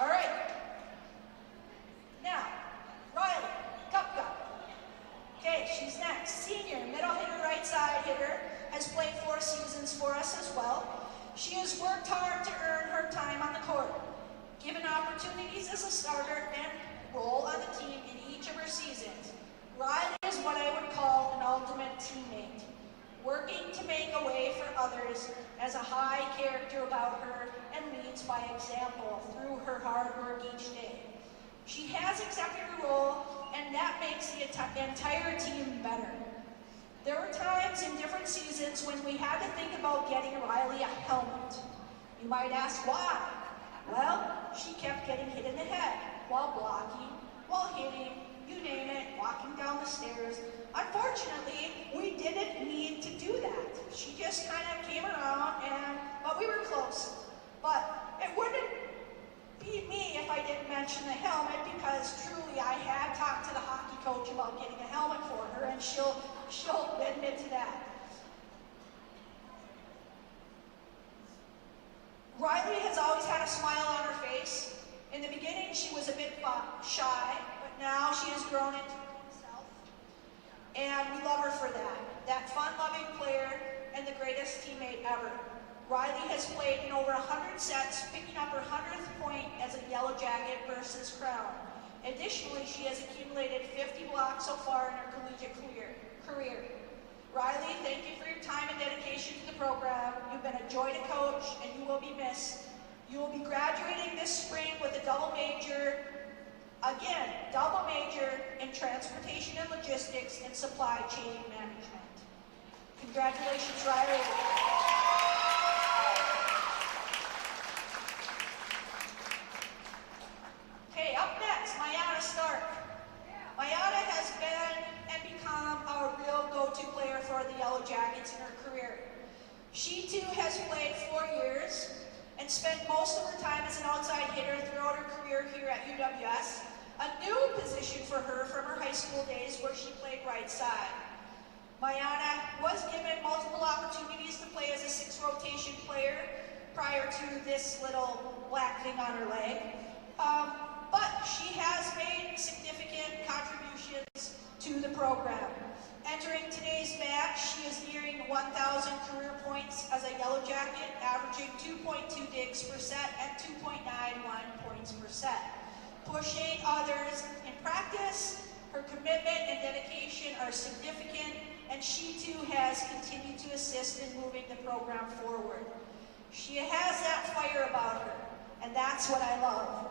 All right. Now, Riley Kupka. Okay, she's next. Senior, middle hitter, right side hitter, has played 4 seasons for us as well. She has worked hard to earn her time on the court, given opportunities as a starter and role on the team in each of her seasons. Riley is what I would call an ultimate teammate, working to make a way for others, has a high character about her, and leads by example through her hard work each day. She has accepted her role, and that makes the entire team better. There were times in different seasons when we had to think about getting Riley a helmet. You might ask why? Well, she kept getting hit in the head while blocking, while hitting, you name it, walking down the stairs. Unfortunately, we didn't need to do that. She just kind of came around, but we were close. But it wouldn't be me if I didn't mention the helmet, because truly I had talked to the hockey coach about getting a helmet for her, and she'll admit to that. Riley has always had a smile on her face. In the beginning, she was a bit shy, but now she has grown into herself, and we love her for that. That fun-loving player and the greatest teammate ever. Riley has played in over 100 sets, picking up her 100th point as a Yellow Jacket versus Crown. Additionally, she has accumulated 50 blocks so far in her collegiate career. Riley, thank you for your time and dedication to the program. You've been a joy to coach, and you will be missed. You will be graduating this spring with a double major, in transportation and logistics and supply chain management. Congratulations, Riley. Okay, up next, Mayana Stark. Mayana has been and become a real go-to player for the Yellow Jackets in her career. She too has played 4 years and spent most of her time as an outside hitter throughout her career here at UWS, a new position for her from her high school days where she played right side. Mayana was given multiple opportunities to play as a 6 rotation player prior to this little black thing on her leg. But she has made significant contributions to the program. Entering today's match, she is nearing 1,000 career points as a Yellow Jacket, averaging 2.2 digs per set and 2.91 points per set. Pushing others in practice, her commitment and dedication are significant, and she too has continued to assist in moving the program forward. She has that fire about her, and that's what I love.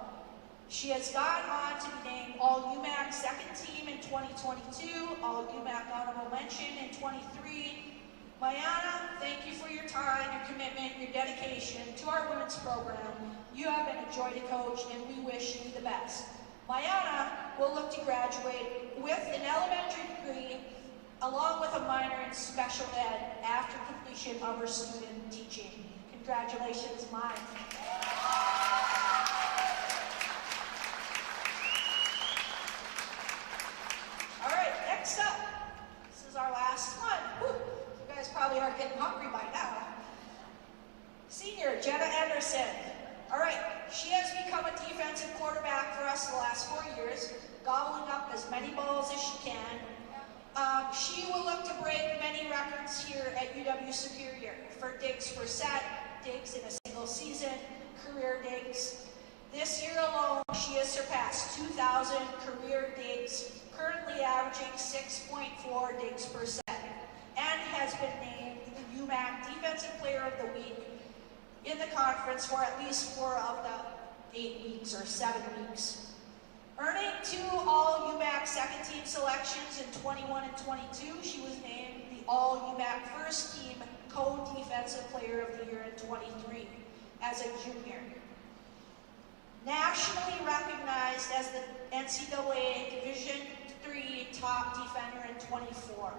She has gone on to be named All-UMAC second team in 2022, All-UMAC honorable mention in 23. Mayana, thank you for your time, your commitment, your dedication to our women's program. You have been a joy to coach, and we wish you the best. Mayana will look to graduate with an elementary degree along with a minor in special ed after completion of her student teaching. Congratulations, Maya. All right, next up, this is our last one. Whew. You guys probably are getting hungry. the week in the conference for at least 4 of the 8 weeks or 7 weeks. Earning 2 All-UMAC second team selections in 21 and 22, she was named the All-UMAC first team co-defensive player of the year in 23 as a junior. Nationally recognized as the NCAA Division III top defender in 24.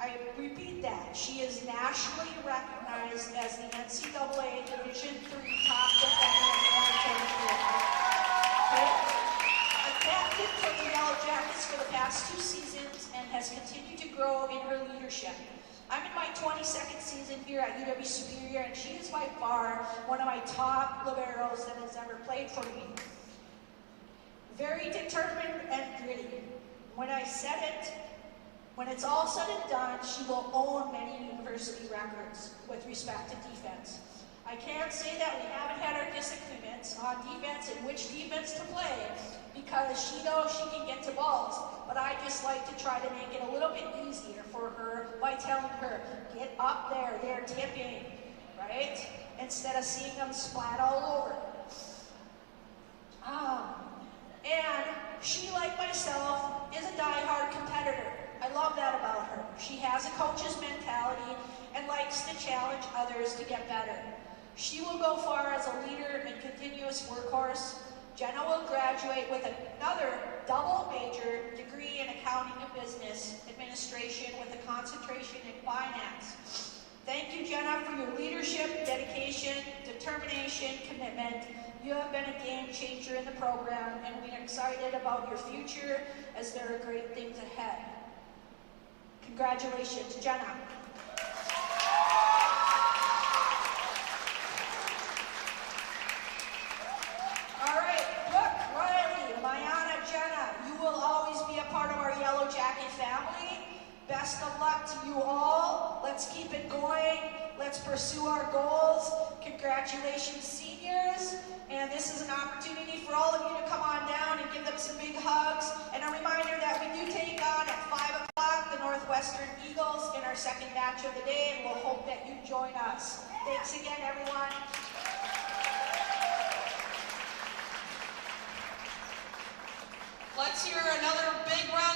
I repeat that. She is nationally recognized as the NCAA Division III top defender in 2024. Okay? A captain for the Yellow Jackets for the past 2 seasons and has continued to grow in her leadership. I'm in my 22nd season here at UW Superior, and she is by far one of my top liberos that has ever played for me. Very determined and gritty. When I said it, when it's all said and done, she will own many university records with respect to defense. I can't say that we haven't had our disagreements on defense and which defense to play, because she knows she can get to balls, but I just like to try to make it a little bit easier for her by telling her, get up there, they're tipping, right? Instead of seeing them splat all over. And she, like myself, is a die-hard competitor. I love that about her. She has a coach's mentality and likes to challenge others to get better. She will go far as a leader and continuous workhorse. Jenna will graduate with another double major degree in accounting and business administration with a concentration in finance. Thank you, Jenna, for your leadership, dedication, determination, commitment. You have been a game changer in the program, and we're excited about your future as there are great things ahead. Congratulations, Jenna. All right, Brooke, Riley, Mayana, Jenna, you will always be a part of our Yellow Jacket family. Best of luck to you all. Let's keep it going. Let's pursue our goals. Congratulations, seniors. And this is an opportunity for all of you to come on down and give them some big hugs. And a reminder that we do take on at 5 o'clock the Northwestern Eagles in our second match of the day, and we'll hope that you join us. Thanks again, everyone. Let's hear another big round